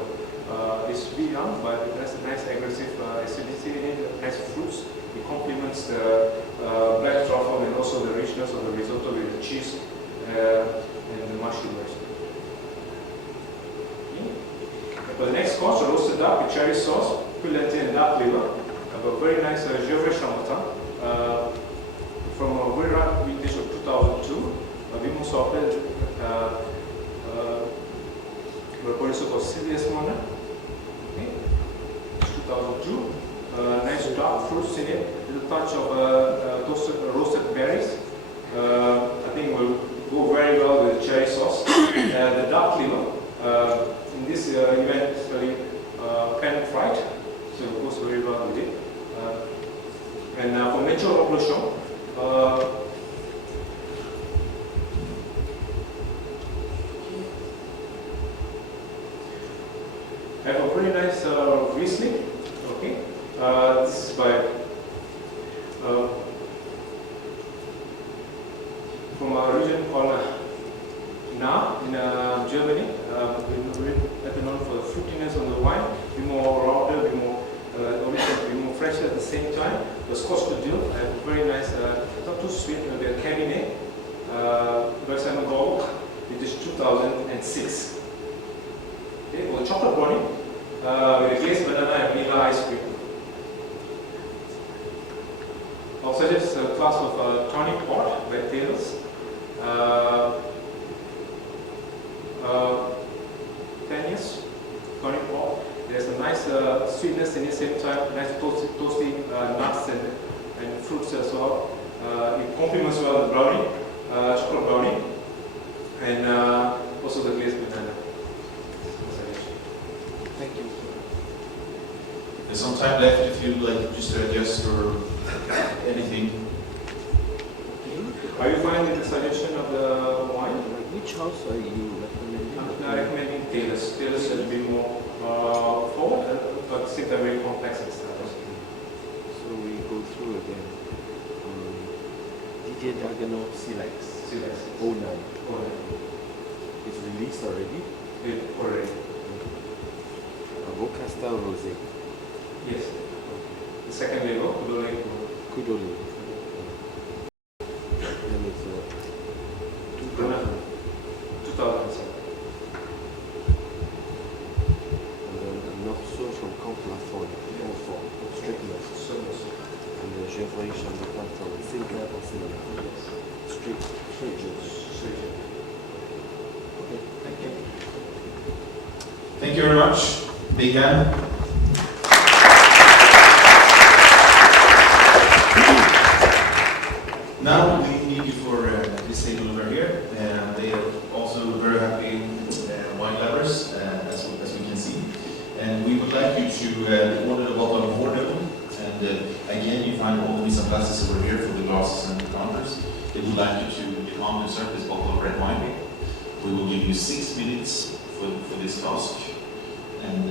it's very young, but it has a nice aggressive acidity in it, nice fruits. It complements the black truffle and also the richness of the risotto with the cheese and the mushroom. For the next course, a roasted duck with cherry sauce, pulente and duck liver. I have a very nice Gevrey Chambertin from a very rare vintage of 2002. Vimos Software, a producer called Sylvius Mona. Okay. 2002. Nice dark fruits in it, with a touch of roasted berries. I think will go very well with the cherry sauce. The duck liver. In this event, it's very pan fried, so it goes very well with it. And for mature Roblochon, I have a very nice Riesling. Okay, this is by from a region called in Germany. We're better known for the fruitiness of the wine, be more rounder, be more fresher at the same time. The Scotch de Dill, I have a very nice, not too sweet, maybe a Cabernet, Rajeshwaran Gopal, which is 2006. Okay, for the chocolate brownie, with a glazed banana and vanilla ice cream. I'll suggest a class of tawny port by Taylor's. 10 years, tawny port. There's a nice sweetness in the same time, nice toasty nuts and fruits as well. It complements well the brownie, chocolate brownie, and also the glazed banana. Thank you. There's some time left if you'd like just to adjust or anything. Are you fine with the suggestion of the wine? Which house are you recommending? I'm recommending Taylor's. Taylor's is a bit more forward, but still very complex and stuff. So we go through again. DJ Diagonal Silex. Silex. 09. Oh, It's released already. already. A Beaucastel Rosé. Yes. The second label, Kudole. Kudoli. Then it's 2007. and then un morceau from Camp Lafon, for strictness. And the Gevrey Chamberlain from Sinclair or Cinema. Street juice. Okay, thank you. Thank you very much. Big hand. Now we need you for this table over here. They are also very happy wine lovers, as we can see. And we would like you to order a bottle of Bordeaux. And again, you find all the mise en places over here for the glasses and the counters. They would like you to come and serve this bottle of red wine. We will give you 6 minutes for this task. And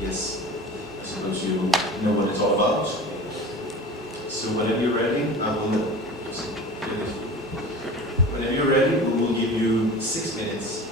yes, I suppose you know what it's all about. So whenever you're ready, whenever you're ready, we will give you 6 minutes.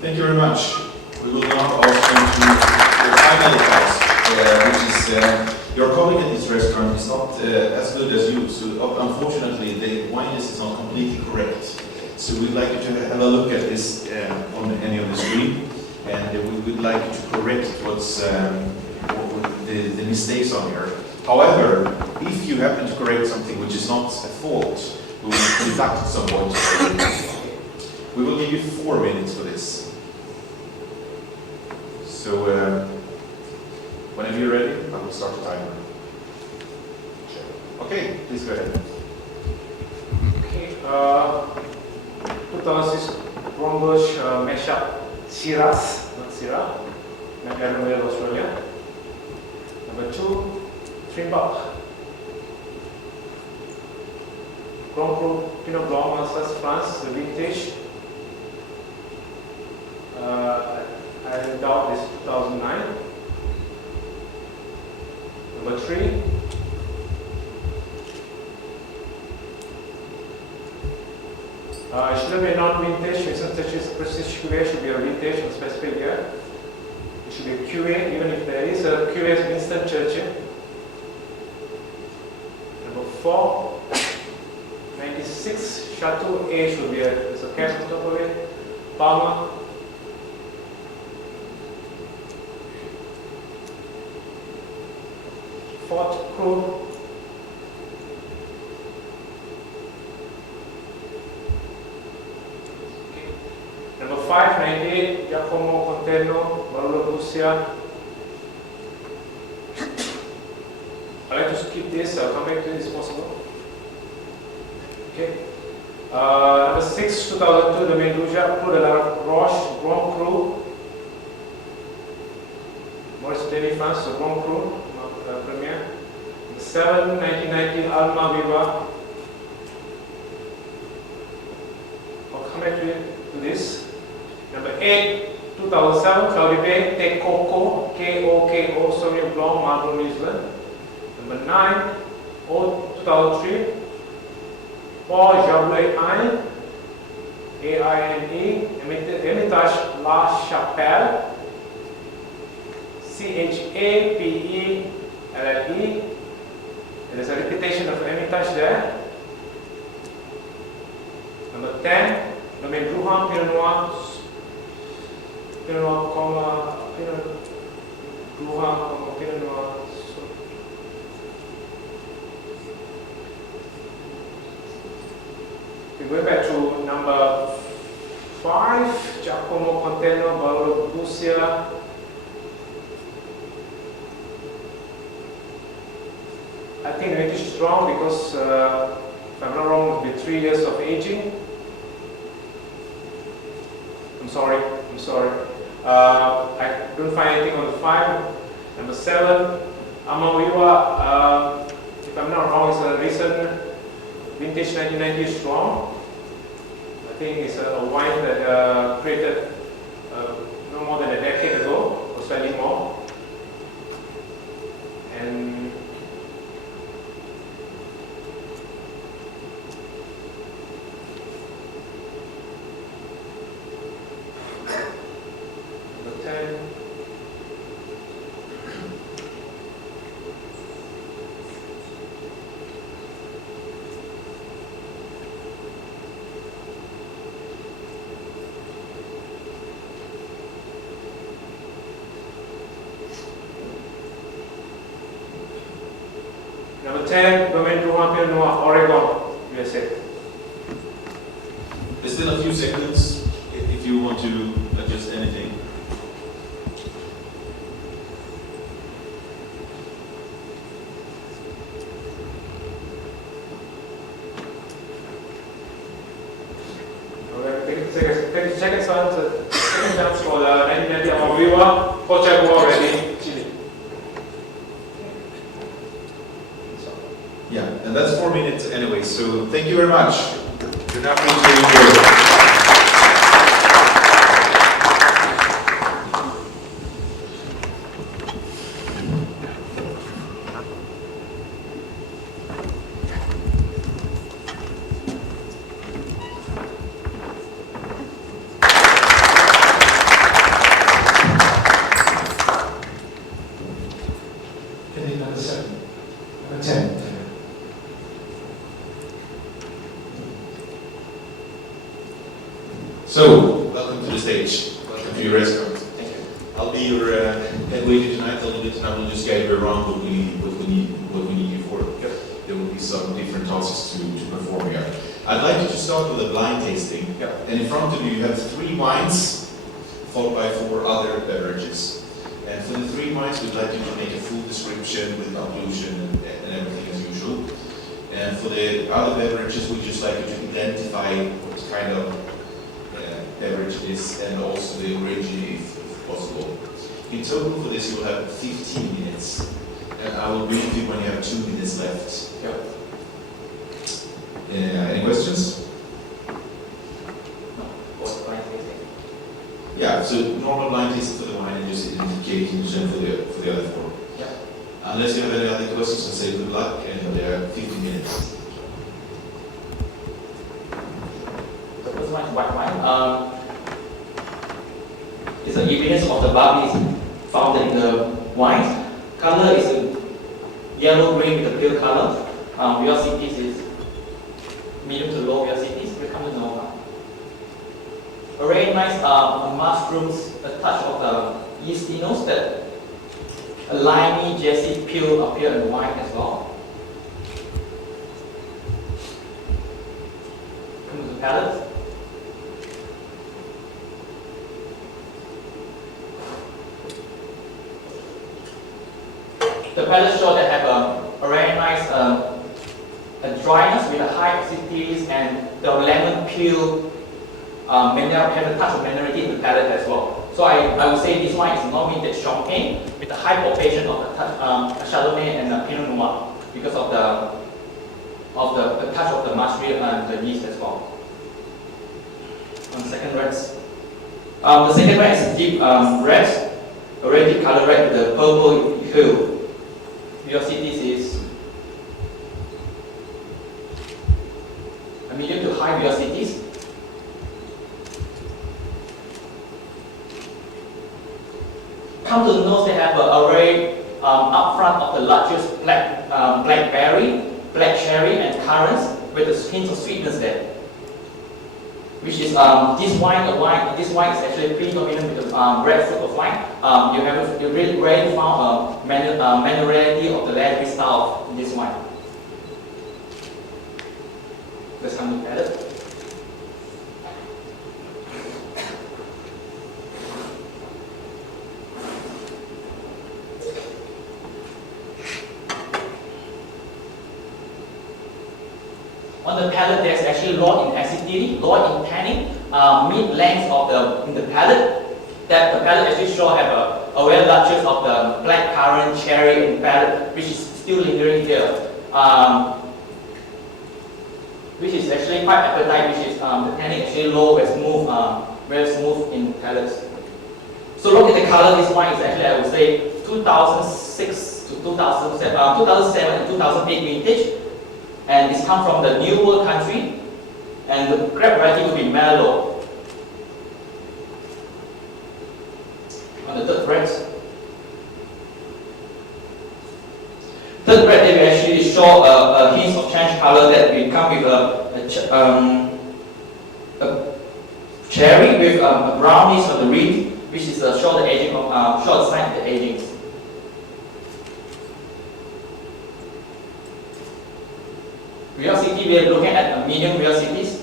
Thank you very much. We will now also to the final task, which is your colleague at this restaurant is not as good as you, so unfortunately the wine list is not completely correct. So we'd like you to have a look at this on any of the screen, and we would like you to correct what's the mistakes on here. However, if you happen to correct something which is not a fault, we will deduct some points. We will give you 4 minutes for this. So, whenever you're ready, I will start the timer. Okay, please go ahead. Okay, 2006 Brombush mashup Shiraz, not Syrah, McLaren, Australia. Number 2, Trimbach. Grand Cru Pinot Blanc, Alsace, France, the vintage. I doubt this 2009. Number 3. It shouldn't be a non-vintage, since it is prestige cuvée, should be a vintage on specific year. It should be a cuvée, even if there is a cuvée as Winston Churchill. Number 4. 96 Chateau A should be a cap on top of it. Palmer. Fort Crew. Okay. Number 5, 98 Giacomo Conterno, Barolo Russia. I'd like to skip this, I'll come back to this if possible. Okay. Number 6, 2002, Domaine Rouge, Cru de la Roche, Grand Cru. Maurice Denny, France, the Grand Cru, premiere. Number 7, 1990, Alma Viva. I'll come back to this. Number 8, 2007, Claudibé, Te Coco, K-O-K-O, Sauvignon Blanc, Marlborough, New Zealand. Number 9, 2003, Paul Jaboulet Ain, A-I-N-E, Hermitage La Chapelle, C-H-A-P-E-L-L-E. There's a repetition of Hermitage there. Number 10, Domaine Bruhan, Pinot Noir, Pinot Noir, Pinot Bruhan, Pinot Noir. We go back to number 5, Giacomo Conterno, Barolo Russia. I think it is strong because, if I'm not wrong, it will be 3 years of aging. I'm sorry. I don't find anything on the 5. Number 7, Amawiwa, if I'm not wrong, it's a recent vintage 1990 strong. I think it's a wine that created no more than a decade ago, or slightly more. And number 10. Number 10, Domaine Bruhan, Pinot Noir, Oregon, USA. There's still a few seconds if you want to adjust anything. Okay, 30 seconds on the second chance for the 1990 Amawiwa, Portugal already, Chile. Yeah, and that's 4 minutes anyway, so thank you very much. You're now free to enjoy. So, welcome to the stage. Welcome to your restaurant. Thank you. I'll be your head waiter tonight a little bit, and I will just guide you around what we need you for. Yep. There will be some different tasks to perform here. I'd like you to start with a blind tasting. Yep. And in front of you have 3 wines, followed by 4 other beverages. And for the 3 wines, we'd like you to make a full description with conclusion and everything as usual. And for the other beverages, we'd just like you to identify what kind of beverage it is and also the origin if possible. In total for this, you will have 15 minutes. And I will brief you when you have 2 minutes left. Yep. Any questions? What's the blind tasting? Yeah, so normal blind tasting for the wine and just indicating for the other 4. Yeah. Unless you have any other questions, I say good luck, and there are 15 minutes. The first one is white wine. It's the evidence of the barley found in the wine. Color is a yellow-green with a pale color. Velocities is medium to low velocities. We come to know. A very nice mushrooms, a touch of the yeasty notes that a limey, jassy peel appear in the wine as well. Come to the palate. The palate show that have a very nice a dryness with a high acidity, and the lemon peel have a touch of minerality in the palate as well. So I would say this wine is non-vintage champagne with a high proportion of the Chardonnay and Pinot Noir because of the touch of the mushroom and the yeast as well. On the second red. The second red is deep red, a very deep color red with the purple hue. Velocity is a medium to high velocities. Come to the nose, they have a very upfront of the largest blackberry, black cherry, and currants with a hint of sweetness there. Which is this wine is actually predominant with the red fruit of wine. You really rarely found minerality of the leathery style in this wine. Let's come to palate. On the palate, there's actually low in acidity, low in tannin, mid-length in the palate. That the palate actually show have a very largest of the black currant, cherry in palate, which is still lingering here. Which is actually quite appetite, which is the tannin actually low, very smooth in palates. So look at the color. This wine is actually, I would say, 2006 to 2007 and 2008 vintage. And it's come from the New World country, and the grape variety will be Merlot. On the third red. Third red, they will actually show a hint of change color that will come with a cherry with a brownish on the rim, which is show the aging of show the sign of the aging. Velocity, we are looking at medium velocities.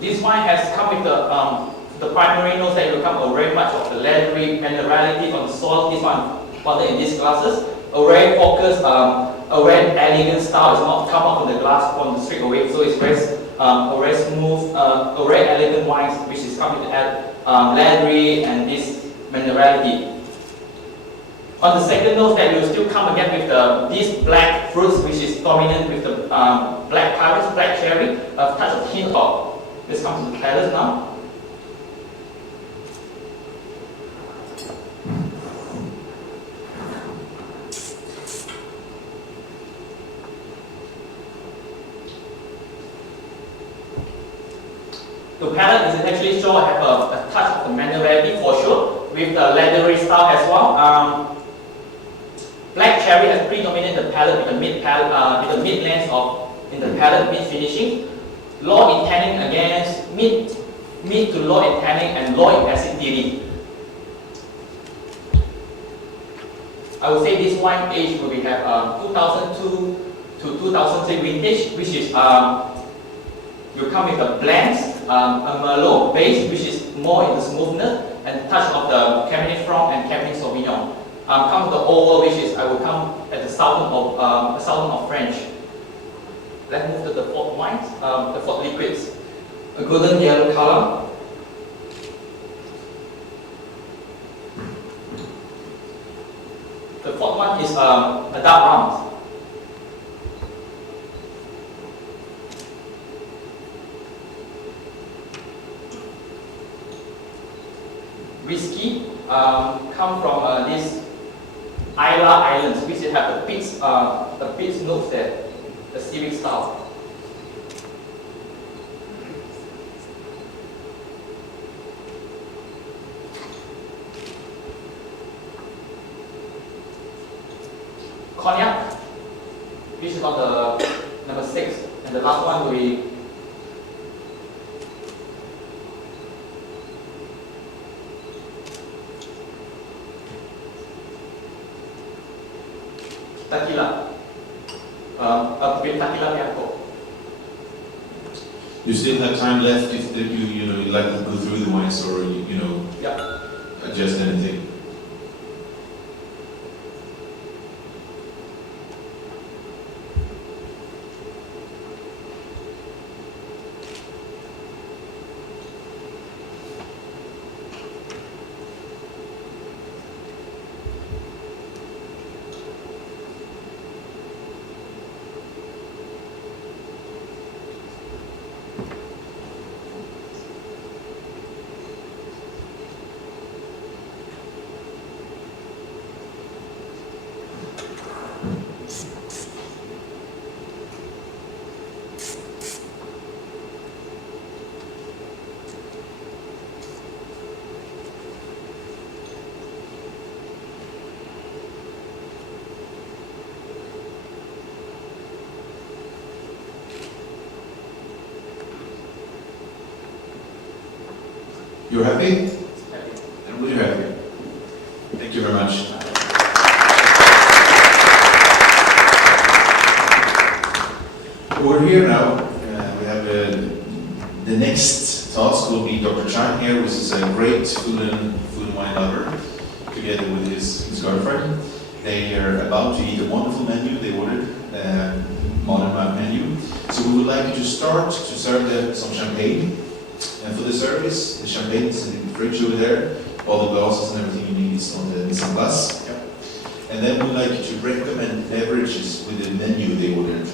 This wine has come with the primary notes that will come very much of the leathery minerality from the soil. This one, in these glasses, a very focused, a very elegant style. It's not come out from the glass from the straight away. So it's very, a very smooth, a very elegant wine, which is coming to add leathery and this minerality. On the second note, that will still come again with these black fruits, which is dominant with the black currants, black cherry, a touch of hint of. Let's come to the palate now. The palate is actually show have a touch of the minerality for sure, with the leathery style as well. Black cherry has predominated the palate with the mid length of in the palate mid finishing. Low in tannin against mid to low in tannin and low in acidity. I would say this wine age will be have 2002 to 2003 vintage, which is will come with a blend, a Merlot base, which is more in the smoothness and touch of the Cabernet Franc and Cabernet Sauvignon. Come with the oval, which is I will come at the southern of French. Let's move to the fourth wines, the fourth liquids. A golden yellow color. The fourth one is a dark rum. Whiskey come from these Isla Islands, which have the peach notes there, the civic style. Cognac, which is on the number 6, and the last one will be tequila, with tequila Bianco. You still have time left if you like to go through the wines or Yeah. adjust anything. You're happy? I'm really happy. Thank you very much. We're here now. We have the next task will be Dr. Chan here, which is a great food and wine lover, together with his girlfriend. They are about to eat a wonderful menu they ordered, modern menu. So we would like you to start to serve them some champagne. And for the service, the champagne is in the fridge over there. All the glasses and everything you need is on the some glass. Yep. And then we'd like you to recommend beverages with the menu they ordered.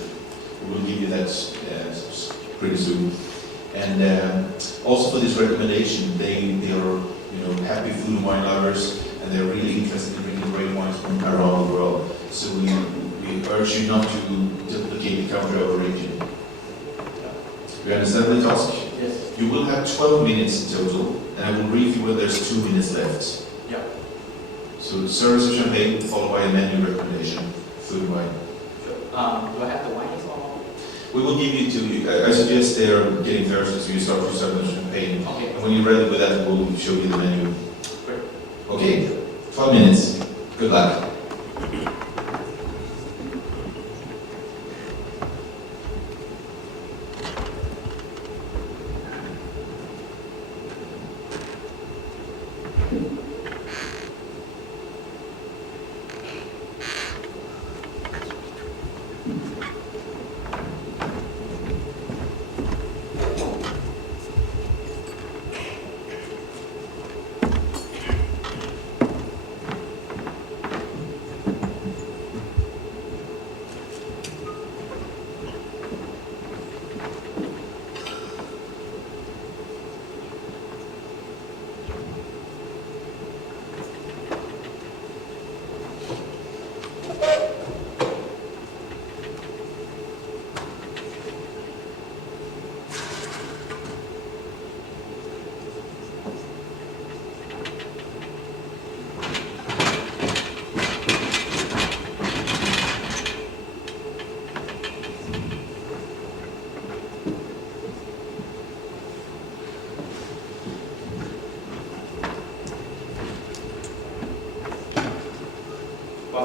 We will give you that pretty soon. And also for this recommendation, they are happy food and wine lovers, and they're really interested in drinking great wines from around the world. So we urge you not to duplicate the country or region. You understand the task? Yes. You will have 12 minutes in total, and I will brief you when there's 2 minutes left. Yeah. So service of champagne followed by a menu recommendation, food and wine. Sure. Do I have the wines or? We will give you to, I suggest they are getting thirsty, so you start to serve them champagne. Okay. And when you're ready with that, we'll show you the menu. Great. Okay, 12 minutes. Good luck.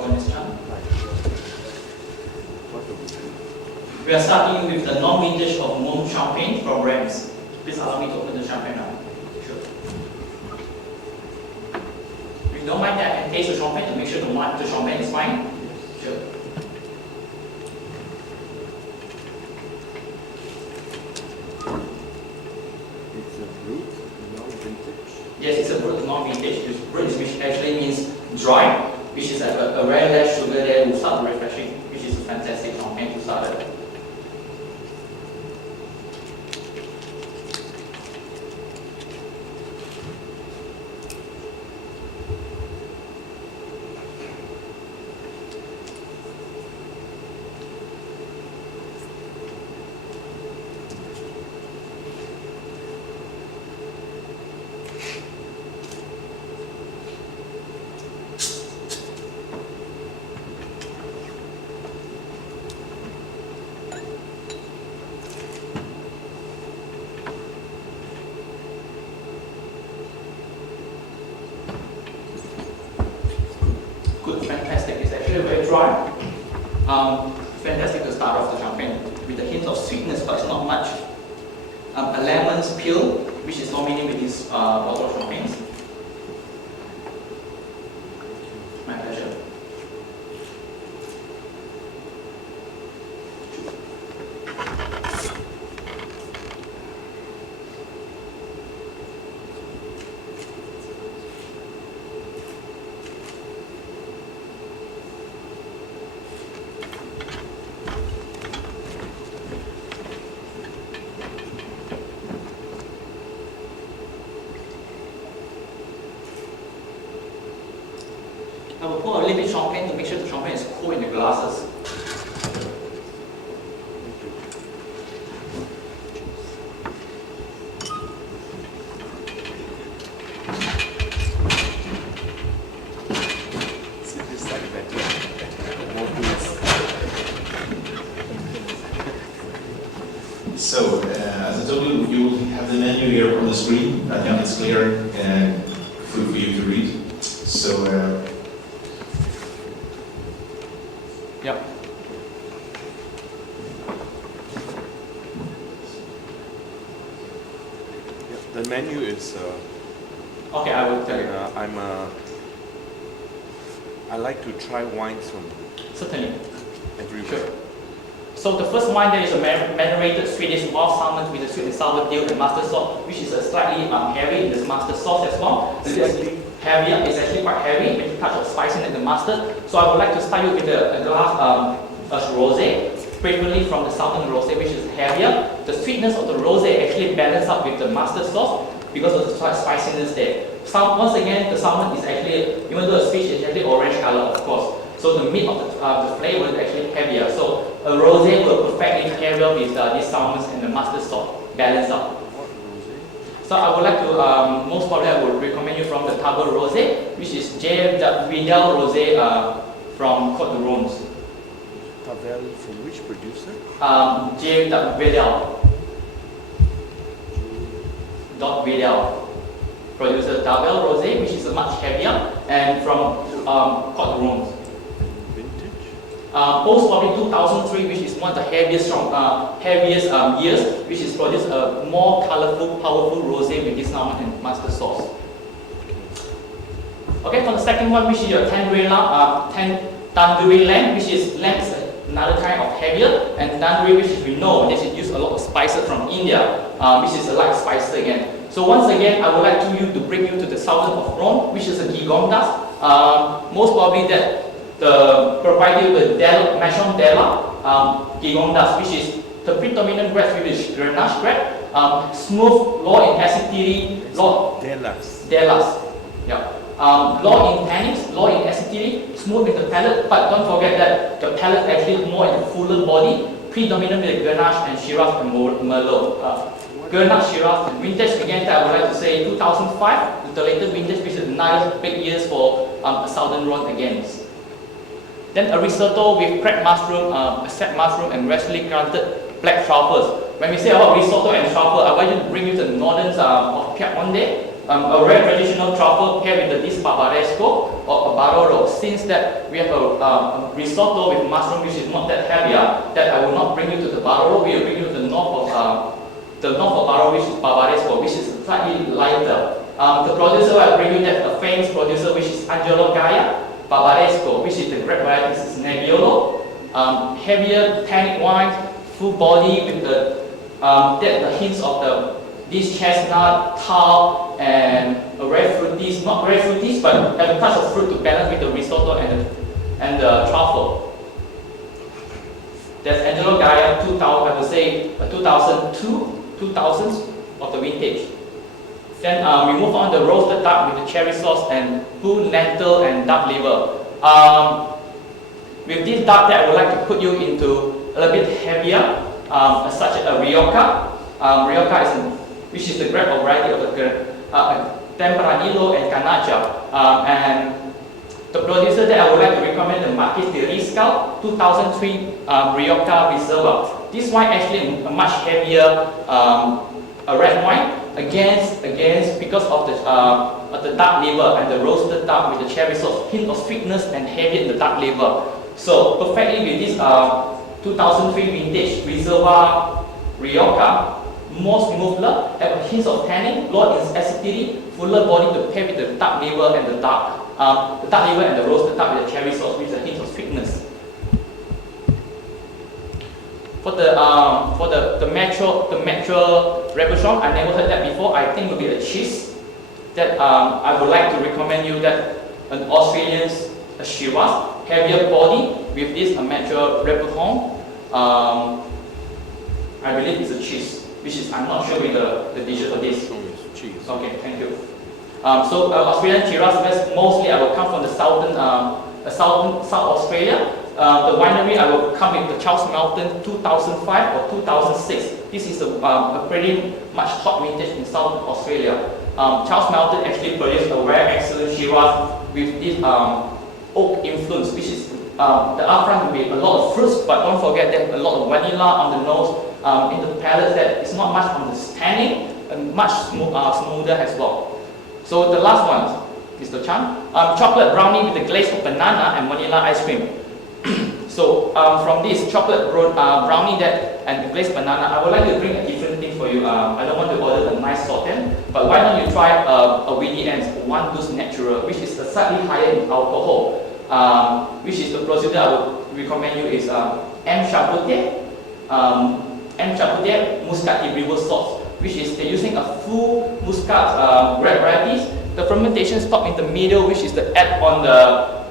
Ms. Chan. What do we do? We are starting with the non-vintage of Mom Champagne from Rams. Please allow me to open the champagne now. Sure. If you don't mind, I can taste the champagne to make sure the champagne is fine. Sure. It's a brut, non-vintage. Yes, it's a brut non-vintage. Brut, which actually means dry, which is a very less sugar there will start refreshing, which is a fantastic champagne to start with. Good, fantastic. It's actually very dry. Fantastic to start off the champagne with a hint of sweetness, but it's not much. A lemon's peel, which is dominating with this bottle of champagne. My pleasure. I will pour a little bit of champagne to make sure the champagne is cool in the glasses. See this side better. More please. So, as I told you, you will have the menu here on the screen. I think it's clear and good for you to read. So, Yep. Yeah, the menu is. Okay, I will tell you. I like to try wines from Certainly. everywhere. Sure. So the first wine there is a marinated Swedish wild salmon with a sweet and sour dill and mustard sauce, which is slightly heavy in this mustard sauce as well. Slightly? Heavier, it's actually quite heavy with a touch of spiciness in the mustard. So I would like to start you with a glass of rosé, preferably from the southern rosé, which is heavier. The sweetness of the rosé actually balances out with the mustard sauce because of the spiciness there. Once again, the salmon is actually, even though the fish is actually orange color, of course. So the meat of the flavor is actually heavier. So a rosé will perfectly pair well with these salmons and the mustard sauce, balance out. What rosé? So I would like to, most probably I would recommend you from the Table Rosé, which is Cheah Rosé from Côte de Rome. Tavel from which producer? Cheah producer Table Rosé, which is much heavier, and from Côte de Rome. Vintage? Post probably 2003, which is one of the heaviest years, which is produced a more colorful, powerful rosé with this salmon and mustard sauce. Okay, for the second one, which is your tandoori lamb, which is lamb is another kind of heavier, and tandoori, which is we know this is use a lot of spices from India, which is a light spice again. So once again, I would like to bring you to the southern of Rome, which is a gigondas. Most probably that the provided with Machon della gigondas, which is the predominant bread Swedish Grenache bread, smooth, low in acidity, Dellas. Yeah. Low in tannins, low in acidity, smooth in the palate, but don't forget that the palate actually more in the fuller body, predominant with Grenache and Shiraz and Merlot. Grenache, Shiraz, and vintage again, I would like to say 2005, with the latest vintage, which is another big years for Southern Rhone again. Then a risotto with cracked mushroom, set mushroom, and freshly granted black truffles. When we say about risotto and truffle, I want you to bring you to the northern of Piemonte, a rare traditional truffle paired with this barbaresco or barolo. Since that we have a risotto with mushroom which is not that heavier, that I will not bring you to the barolo. We will bring you to the north of barolo, which is barbaresco, which is slightly lighter. The producer will bring you that a famous producer which is Angelo Gaia, barbaresco, which is the grape variety is Nebbiolo. Heavier tannic wine, full body with the hints of this chestnut, tart, and a red fruities, not red fruities, but have a touch of fruit to balance with the risotto and the truffle. That's Angelo Gaia, 2000, I would say 2000s of the vintage. Then we move on the roasted duck with the cherry sauce and bull, lentil, and duck liver. With this duck that I would like to put you into a little bit heavier, such as a rioja. Rioja which is the grape variety of the Tempranillo and Canacha. And the producer that I would like to recommend the Marquis de Riscal 2003 Rioja Reserva. This wine actually a much heavier a red wine against because of the dark liver and the roasted duck with the cherry sauce, hint of sweetness and heavy in the dark liver. So perfectly with this 2003 vintage Reserva Rioja, more smoother, have a hint of tannin, low in acidity, fuller body to pair with the dark liver and the dark liver and the roasted duck with the cherry sauce with a hint of sweetness. For the metro Rajeshwaran, I never heard that before. I think it will be a cheese that I would like to recommend you that an Australian Shiraz, heavier body with this metro Rajeshwaran. I believe it's a cheese, which is I'm not sure with the dishes for this. Cheese. Okay, thank you. So Australian Shiraz, mostly I will come from the South Australia. The winery I will come with the Charles Melton 2005 or 2006. This is a pretty much hot vintage in South Australia. Charles Melton actually produced a very excellent Shiraz with this oak influence, which is the upfront will be a lot of fruits, but don't forget that a lot of vanilla on the nose, in the palate that it's not much on the tannin, and much smoother as well. So the last one, Mr. Chan, chocolate brownie with the glaze of banana and vanilla ice cream. So from this chocolate brownie and glazed banana, I would like to bring a different thing for you. I don't want to order the nice sauté, but why don't you try a VDN, One Douce Natural, which is slightly higher in alcohol. Which is the procedure I would recommend you is M. Chapoutier Muscat river sauce, which is they're using a full Muscat red varieties. The fermentation stops in the middle, which is the add on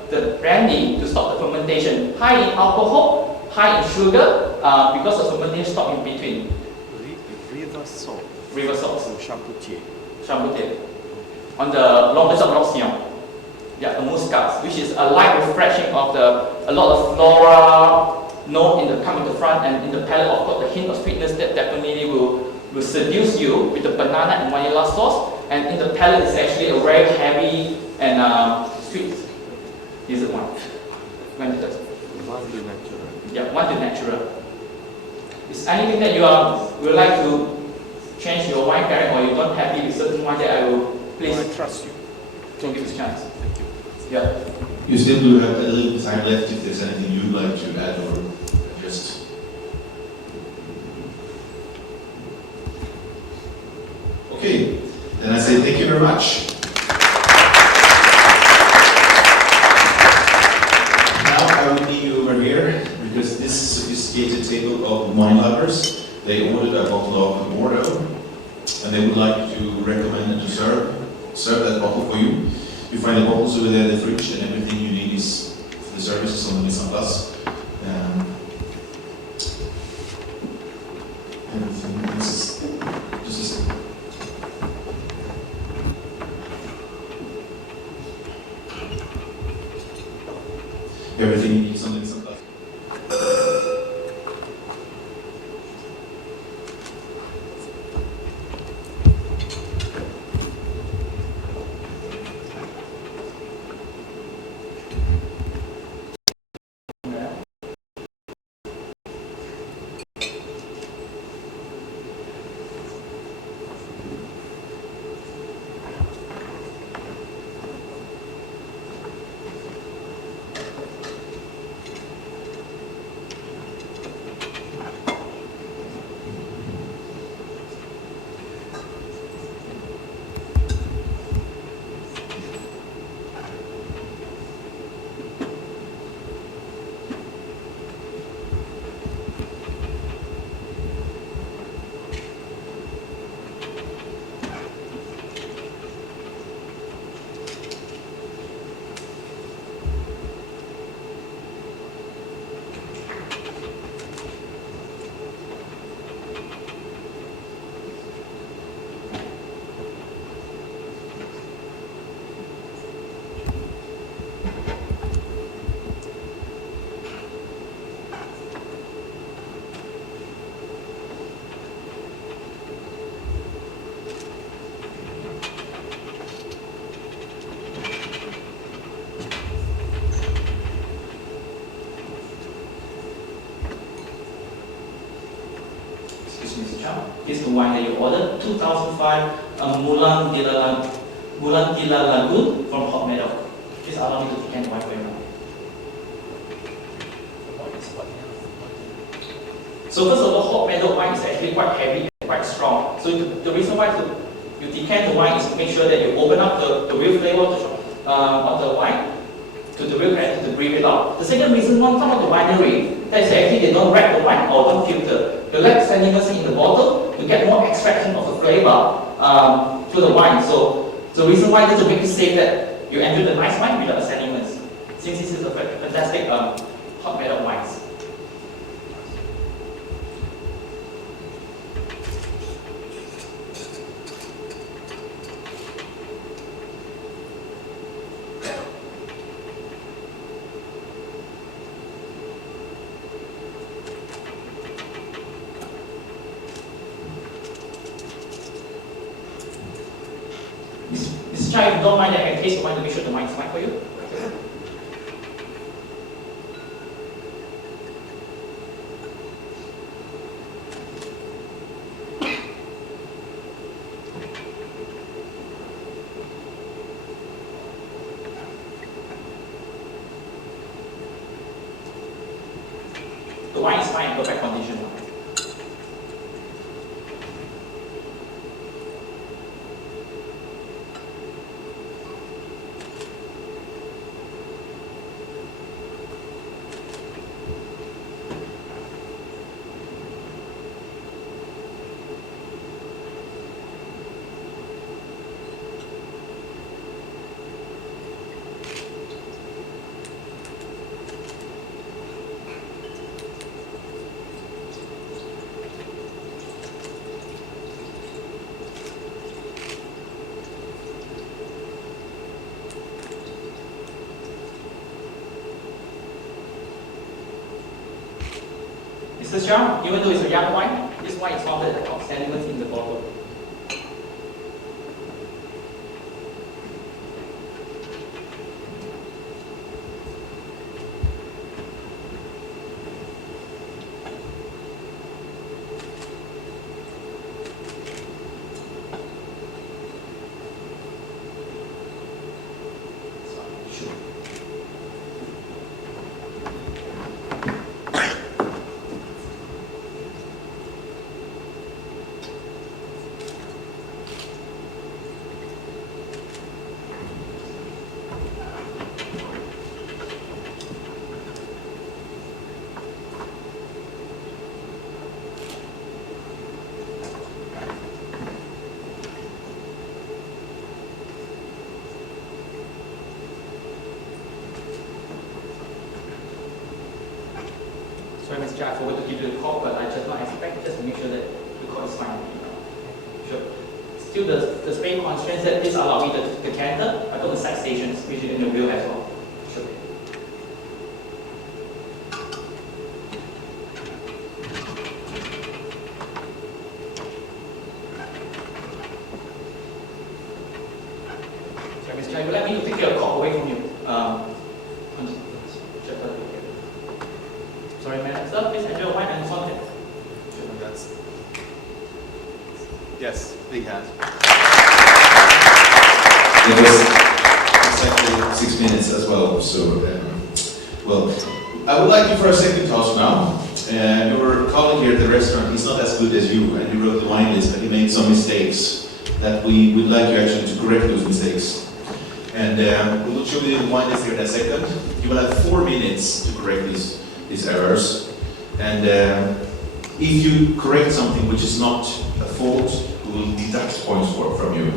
the brandy to stop the fermentation. High in alcohol, high in sugar, because the fermentation stop in between. River sauce. River sauce. Chapoutier. On the Languedoc-Roussillon. Yeah, the muscat, which is a light refreshing of a lot of flora note come in the front, and in the palate, of course, the hint of sweetness that definitely will seduce you with the banana and vanilla sauce. And in the palate, it's actually a very heavy and sweet. This is one. One to natural. Yeah, one to natural. Is anything that you would like to change your wine pairing, or you don't happy with certain wine that I will please? I trust you. Don't give us a chance. Thank you. Yeah. You still do have a little time left if there's anything you'd like to add or just... Okay, then I say thank you very much. Now I will leave you over here because this sophisticated table of wine lovers, they ordered a bottle of Bordeaux and they would like to recommend and to serve that bottle for you. You find the bottles over there in the fridge, and everything you need is for the services on the Mise en Place. Everything is just everything you need is on the Mise en Place. excuse me, Mr. Chan, this is the wine that you ordered, 2005 Mulan Dila Lagoon from Hot Meadow. Please allow me to decant the wine for you now. So first of all, Hot Meadow wine is actually quite heavy and quite strong. So the reason why you decant the wine is to make sure that you open up the real flavor of the wine to the real character to breathe it out. The second reason, some of the winery, that is actually they don't wrap the wine or don't filter. They let sediments in the bottle to get more extraction of the flavor to the wine. So the reason why this will make you say that you enjoy the nice wine without the sediments, since this is a fantastic Hot Meadow wines. Mr. Cheah, if you don't mind, I can taste the wine to make sure the wine is fine for you. The wine is fine, perfect condition. Mr. Cheah, even though it's a young wine, this wine is founded of sediments in the bottle. Sorry, Mr. Cheah, I forgot to give you the cork, but I just not expect just to make sure that the cork is fine. Sure. Still, the space constraints that this allow me the decanter. I got the side stations, which is in the wheel as well. Sure. Sorry, Mr. Cheah, you let me take your cork away from you. Sorry, madam. Sir, please enjoy wine and salt it. Yes, big hand. It was exactly 6 minutes as well, so, well, I would like you for a second task now. Your colleague here at the restaurant, he's not as good as you, and he wrote the wine list, but he made some mistakes that we would like you actually to correct those mistakes. And we will show you the wine list here in a second. You will have 4 minutes to correct these errors. And if you correct something which is not a fault, we will deduct points from you.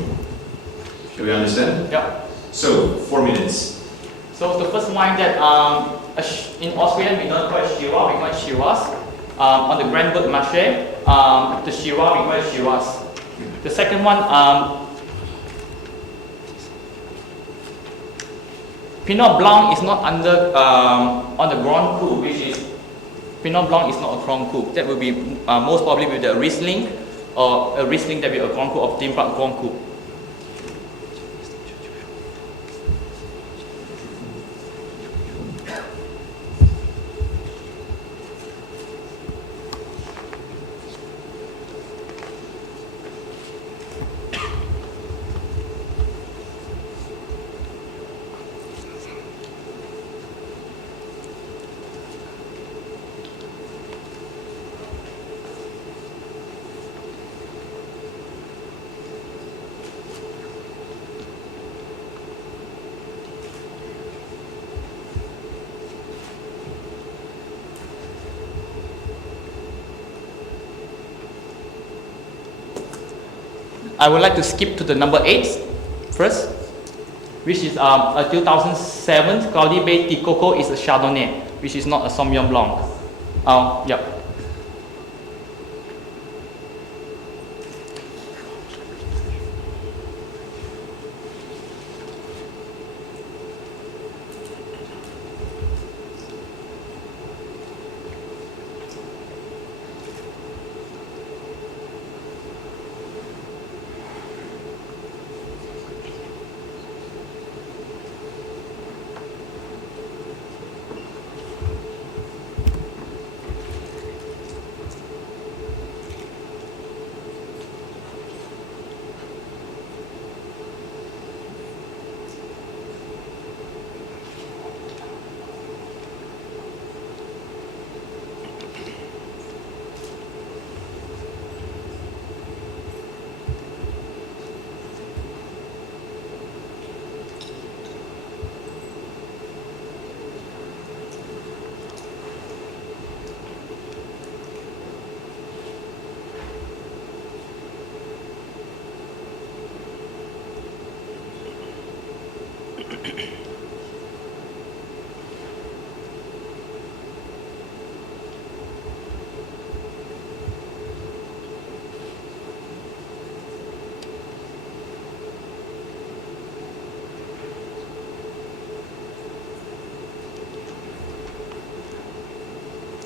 Do we understand? Yeah. So, 4 minutes. So the first wine that in Austrian we don't call it Shiraz, we call it Shiraz. On the Grand Marché, the Shiraz we call it Shiraz. The second one, Pinot Blanc is not under on the Grand Cru, which is Pinot Blanc is not a Grand Cru. That will be most probably with a Riesling or a Riesling that will be a Grand Cru of Dimbrack Grand Cru. I would like to skip to the number 8 first, which is a 2007 Cloudy Bay Tikoko is a Chardonnay, which is not a Sauvignon Blanc. Yep.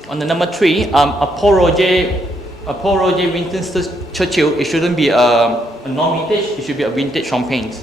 On the number 3, a Paul Roger Winston Churchill, it shouldn't be a non-vintage, it should be a vintage champagne.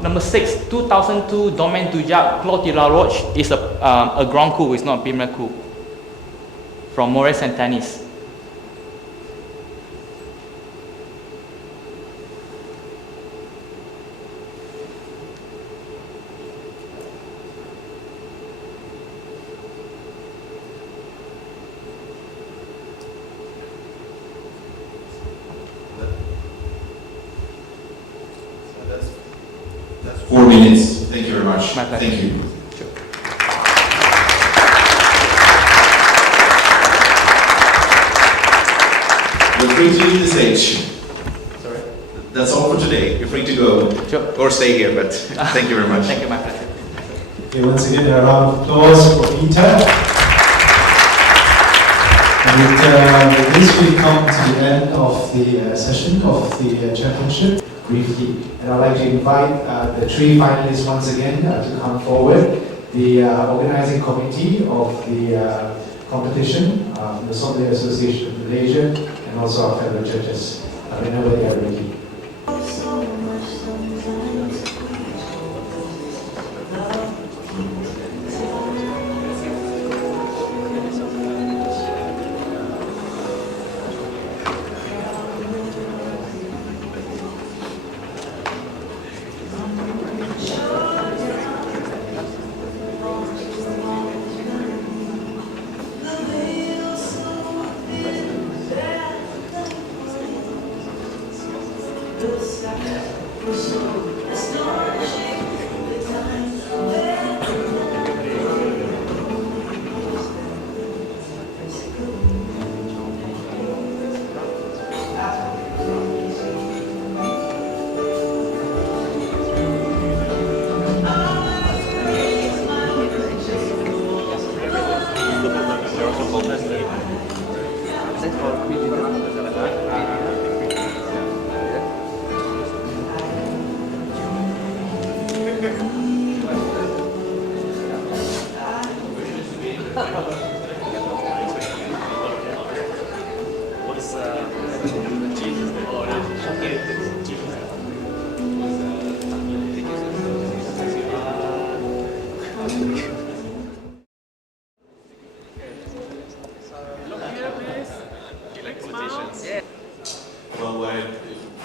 Number 6, 2002 Domaine du Jacques Clos de la Roche is a Grand Cru, it's not a Premier Cru, from Maurice Santanis. That's 4 minutes. Thank you very much. My pleasure. Thank you. Sure. You're free to leave the stage. Sorry? That's all for today. You're free to go. Sure. Or stay here, but thank you very much. Thank you, my pleasure. Okay, once again, a round of applause for Peter. And with this, we come to the end of the session of the championship briefly. And I'd like to invite the 3 finalists once again to come forward. The organizing committee of the competition, the Sommelier Association of Malaysia, and also our fellow judges. Whenever they are ready.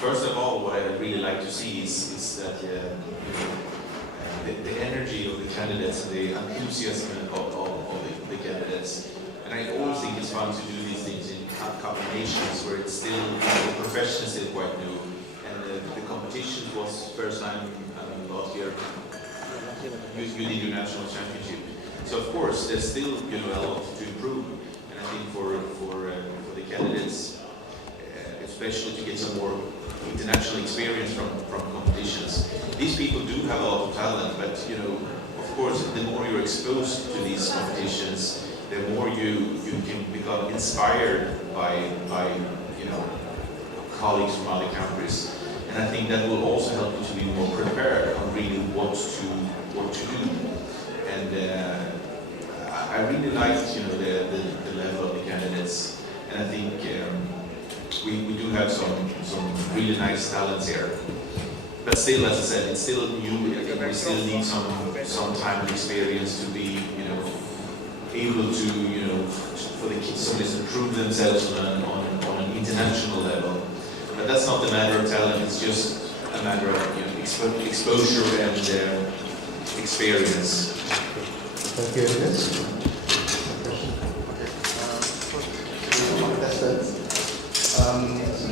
First of all, what I really like to see is that the energy of the candidates, the enthusiasm of the candidates. candidates. And I always think it's fun to do these things in combinations where it's still, the profession is still quite new. And the competition was first time, last year, you did your national championship. So of course, there's still, a lot to improve. And I think for the candidates, especially to get some more international experience from competitions. These people do have a lot of talent, but of course, the more you're exposed to these competitions, the more you can become inspired by colleagues from other countries. And I think that will also help you to be more prepared on really what to do. And I really liked the level of the candidates, and I think we do have some really nice talents here. But still, as I said, it's still new. We still need some time and experience to be able to for the kids to prove themselves on an international level. But that's not a matter of talent. It's just a matter of exposure and experience. Thank you, Andreas.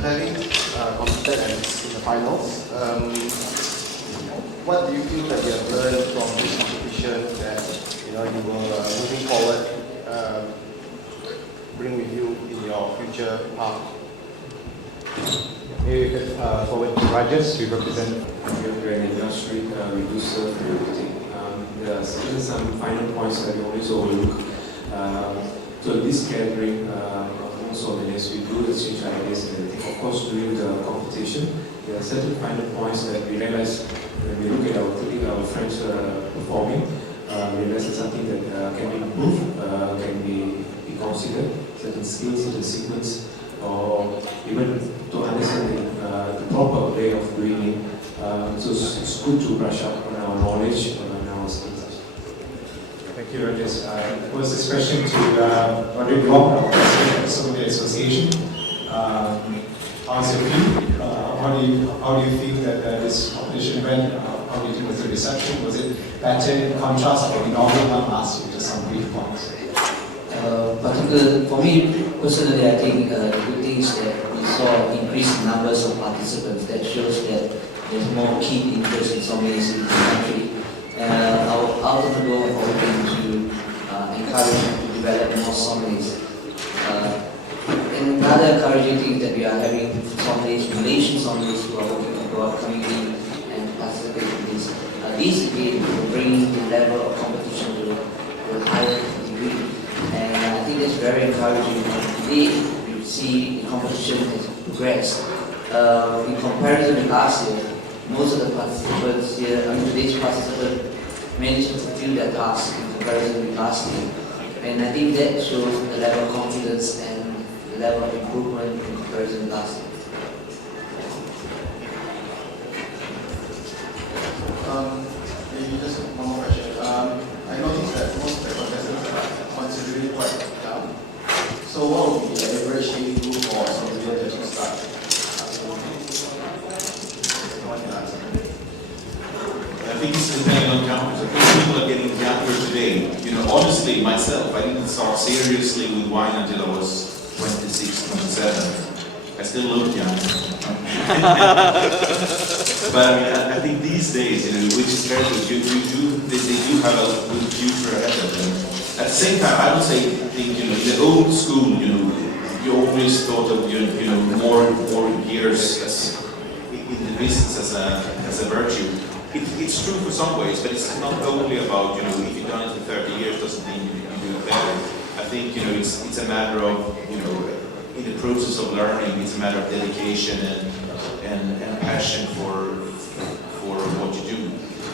Having competed in the finals, what do you feel that you have learned from this competition that you will moving forward bring with you in your future path? Maybe we could forward to Rajesh to represent. We're an industry, we do serve everything. There are still some final points that we always overlook. So this gathering, also the next we do exchange ideas and everything. Of course, during the competition, there are certain final points that we realize when we look at our friends performing. We realize it's something that can be improved, can be considered, certain skills, certain sequence, or even to understand the proper way of doing it. So it's good to brush up on our knowledge, on our skills. Thank you, Rajesh. Pose this question to Roderick Long, our president of the Sommelier Association. How's your view? How do you think that this competition went? How do you think was the reception? Was it better in contrast or normal? I'll ask you just some brief points. Particularly for me personally, I think the good thing is that we saw increased numbers of participants. That shows that there's more keen interest in sommeliers in the country. Our ultimate goal is to encourage to develop more sommeliers. And another encouraging thing is that we are having sommeliers, Malaysian sommeliers who are working abroad coming in and participate in this. This again will bring the level of competition to a higher degree. And I think that's very encouraging. Today, you see the competition has progressed. In comparison with last year, most of the participants here, today's participants managed to fulfill their task in comparison with last year. And I think that shows the level of confidence and the level of improvement in comparison with last year. Maybe just one more question. I noticed that most of the contestants are considerably quite young. So what would be the average age group for sommelier that you start? I think it's depending on countries. I think people are getting younger today. Honestly, myself, I didn't start seriously with wine until I was 26, 27. I still look young. But I think these days, which is very good, they do have a good future ahead of them. At the same time, I would say, in the old school, you always thought of more years in the business as a virtue. It's true for some ways, but it's not only about if you've done it for 30 years doesn't mean you do it better. I think it's a matter of in the process of learning, it's a matter of dedication and passion for what you do.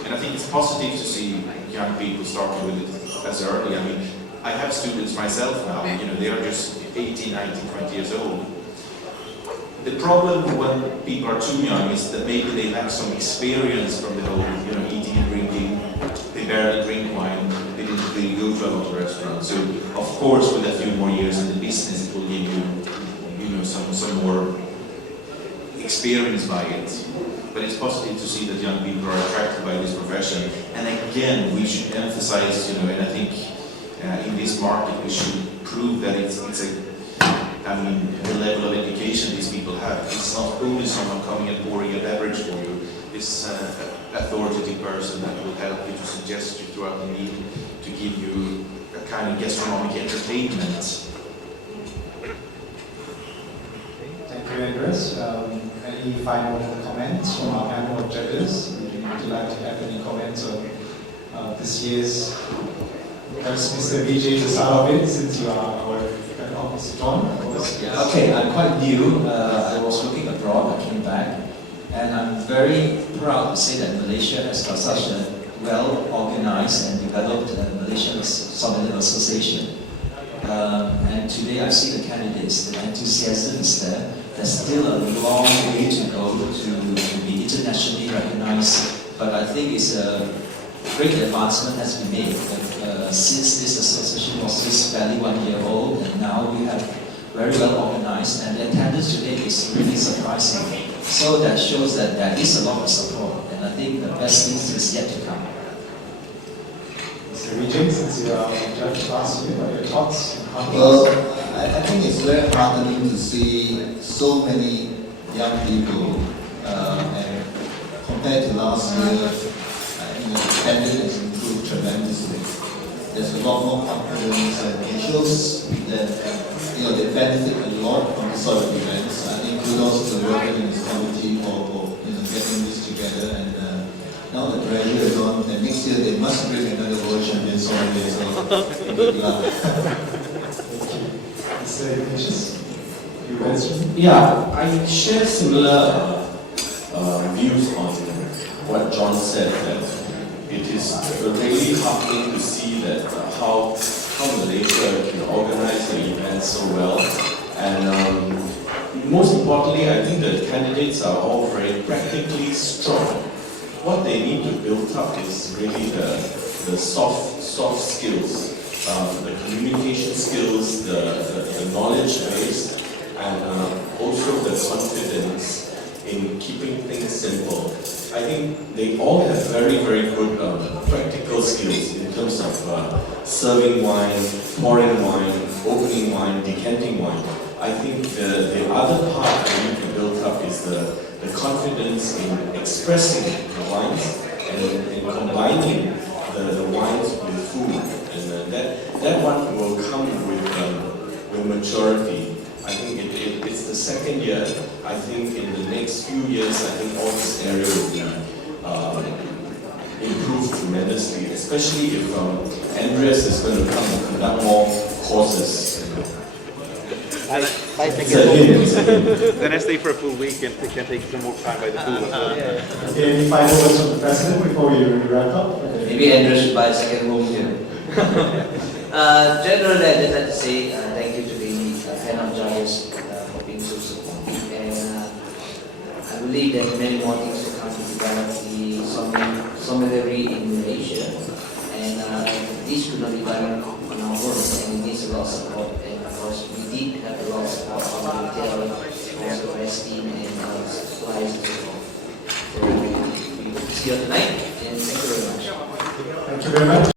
And I think it's positive to see young people starting with it as early. I mean, I have students myself now, they are just 18, 19, 20 years old. The problem when people are too young is that maybe they have some experience from the whole, eating and drinking. They barely drink wine. They didn't really go to a lot of restaurants. So, of course, with a few more years in the business, it will give you, some more experience by it. But it's positive to see that young people are attracted by this profession. And again, we should emphasize, and I think in this market. We should prove that the level of education these people have. It's not only someone coming and pouring a beverage for you. It's an authoritative person that will help you to suggest you throughout the meal, to give you a kind of gastronomic entertainment. Thank you, Andreas. Any final comments from our panel of judges? Would you like to have any comments on this year's? Perhaps Mr. Vijay to start off with, since you are our Mr. John, of course. Yeah, okay, I'm quite new. I was looking abroad, I came back, and I'm very proud to say that Malaysia has got such a well-organized and developed Malaysian Sommelier Association. And today I see the candidates, the enthusiasm is there. There's still a long way to go to be internationally recognized, but I think it's a great advancement has been made. Since this association was just barely 1 year old, and now we have very well organized, and the attendance today is really surprising. So that shows that there is a lot of support, and I think the best things is yet to come. Mr. Vijay, since you are judge last year, what are your thoughts and comments? Well, I think it's very heartening to see so many young people, and compared to last year, the attendance has improved tremendously. There's a lot more confidence, and it shows that they benefit a lot from this sort of events. I think kudos to the worker and his committee for getting this together. And now the graduate is on, and next year they must bring another world champion sommelier. So good luck. Thank you. Mr. Ignatius, you mentioned? Yeah, I share similar views on what John said, that it is really heartening to see that how Malaysia can organize the event so well. And most importantly, I think the candidates are all very practically strong. What they need to build up is really the soft skills, the communication skills, the knowledge base, and also the confidence in keeping things simple. I think they all have very, very good practical skills in terms of serving wine, pouring wine, opening wine, decanting wine. I think the other part they need to build up is the confidence in expressing the wines and combining the wines with food. And that one will come with maturity. I think it's the second year. I think in the next few years, I think all this area will be improved tremendously, especially if Andreas is going to come and conduct more courses. Then I stay for a full week and can take some more time by the pool as well. Okay, any final words from the President before we wrap up? Maybe Andreas should buy a second room here. Generally, I'd just like to say thank you to the panel judges for being so supportive, and I believe there are many more things to come to develop the sommelier in Malaysia, and this could not be done on our own, and it needs a lot of support. And of course, we did have a lot of support from retail, also Westin, and suppliers and so forth. So we hope to see you tonight, and thank you very much. Thank you very much.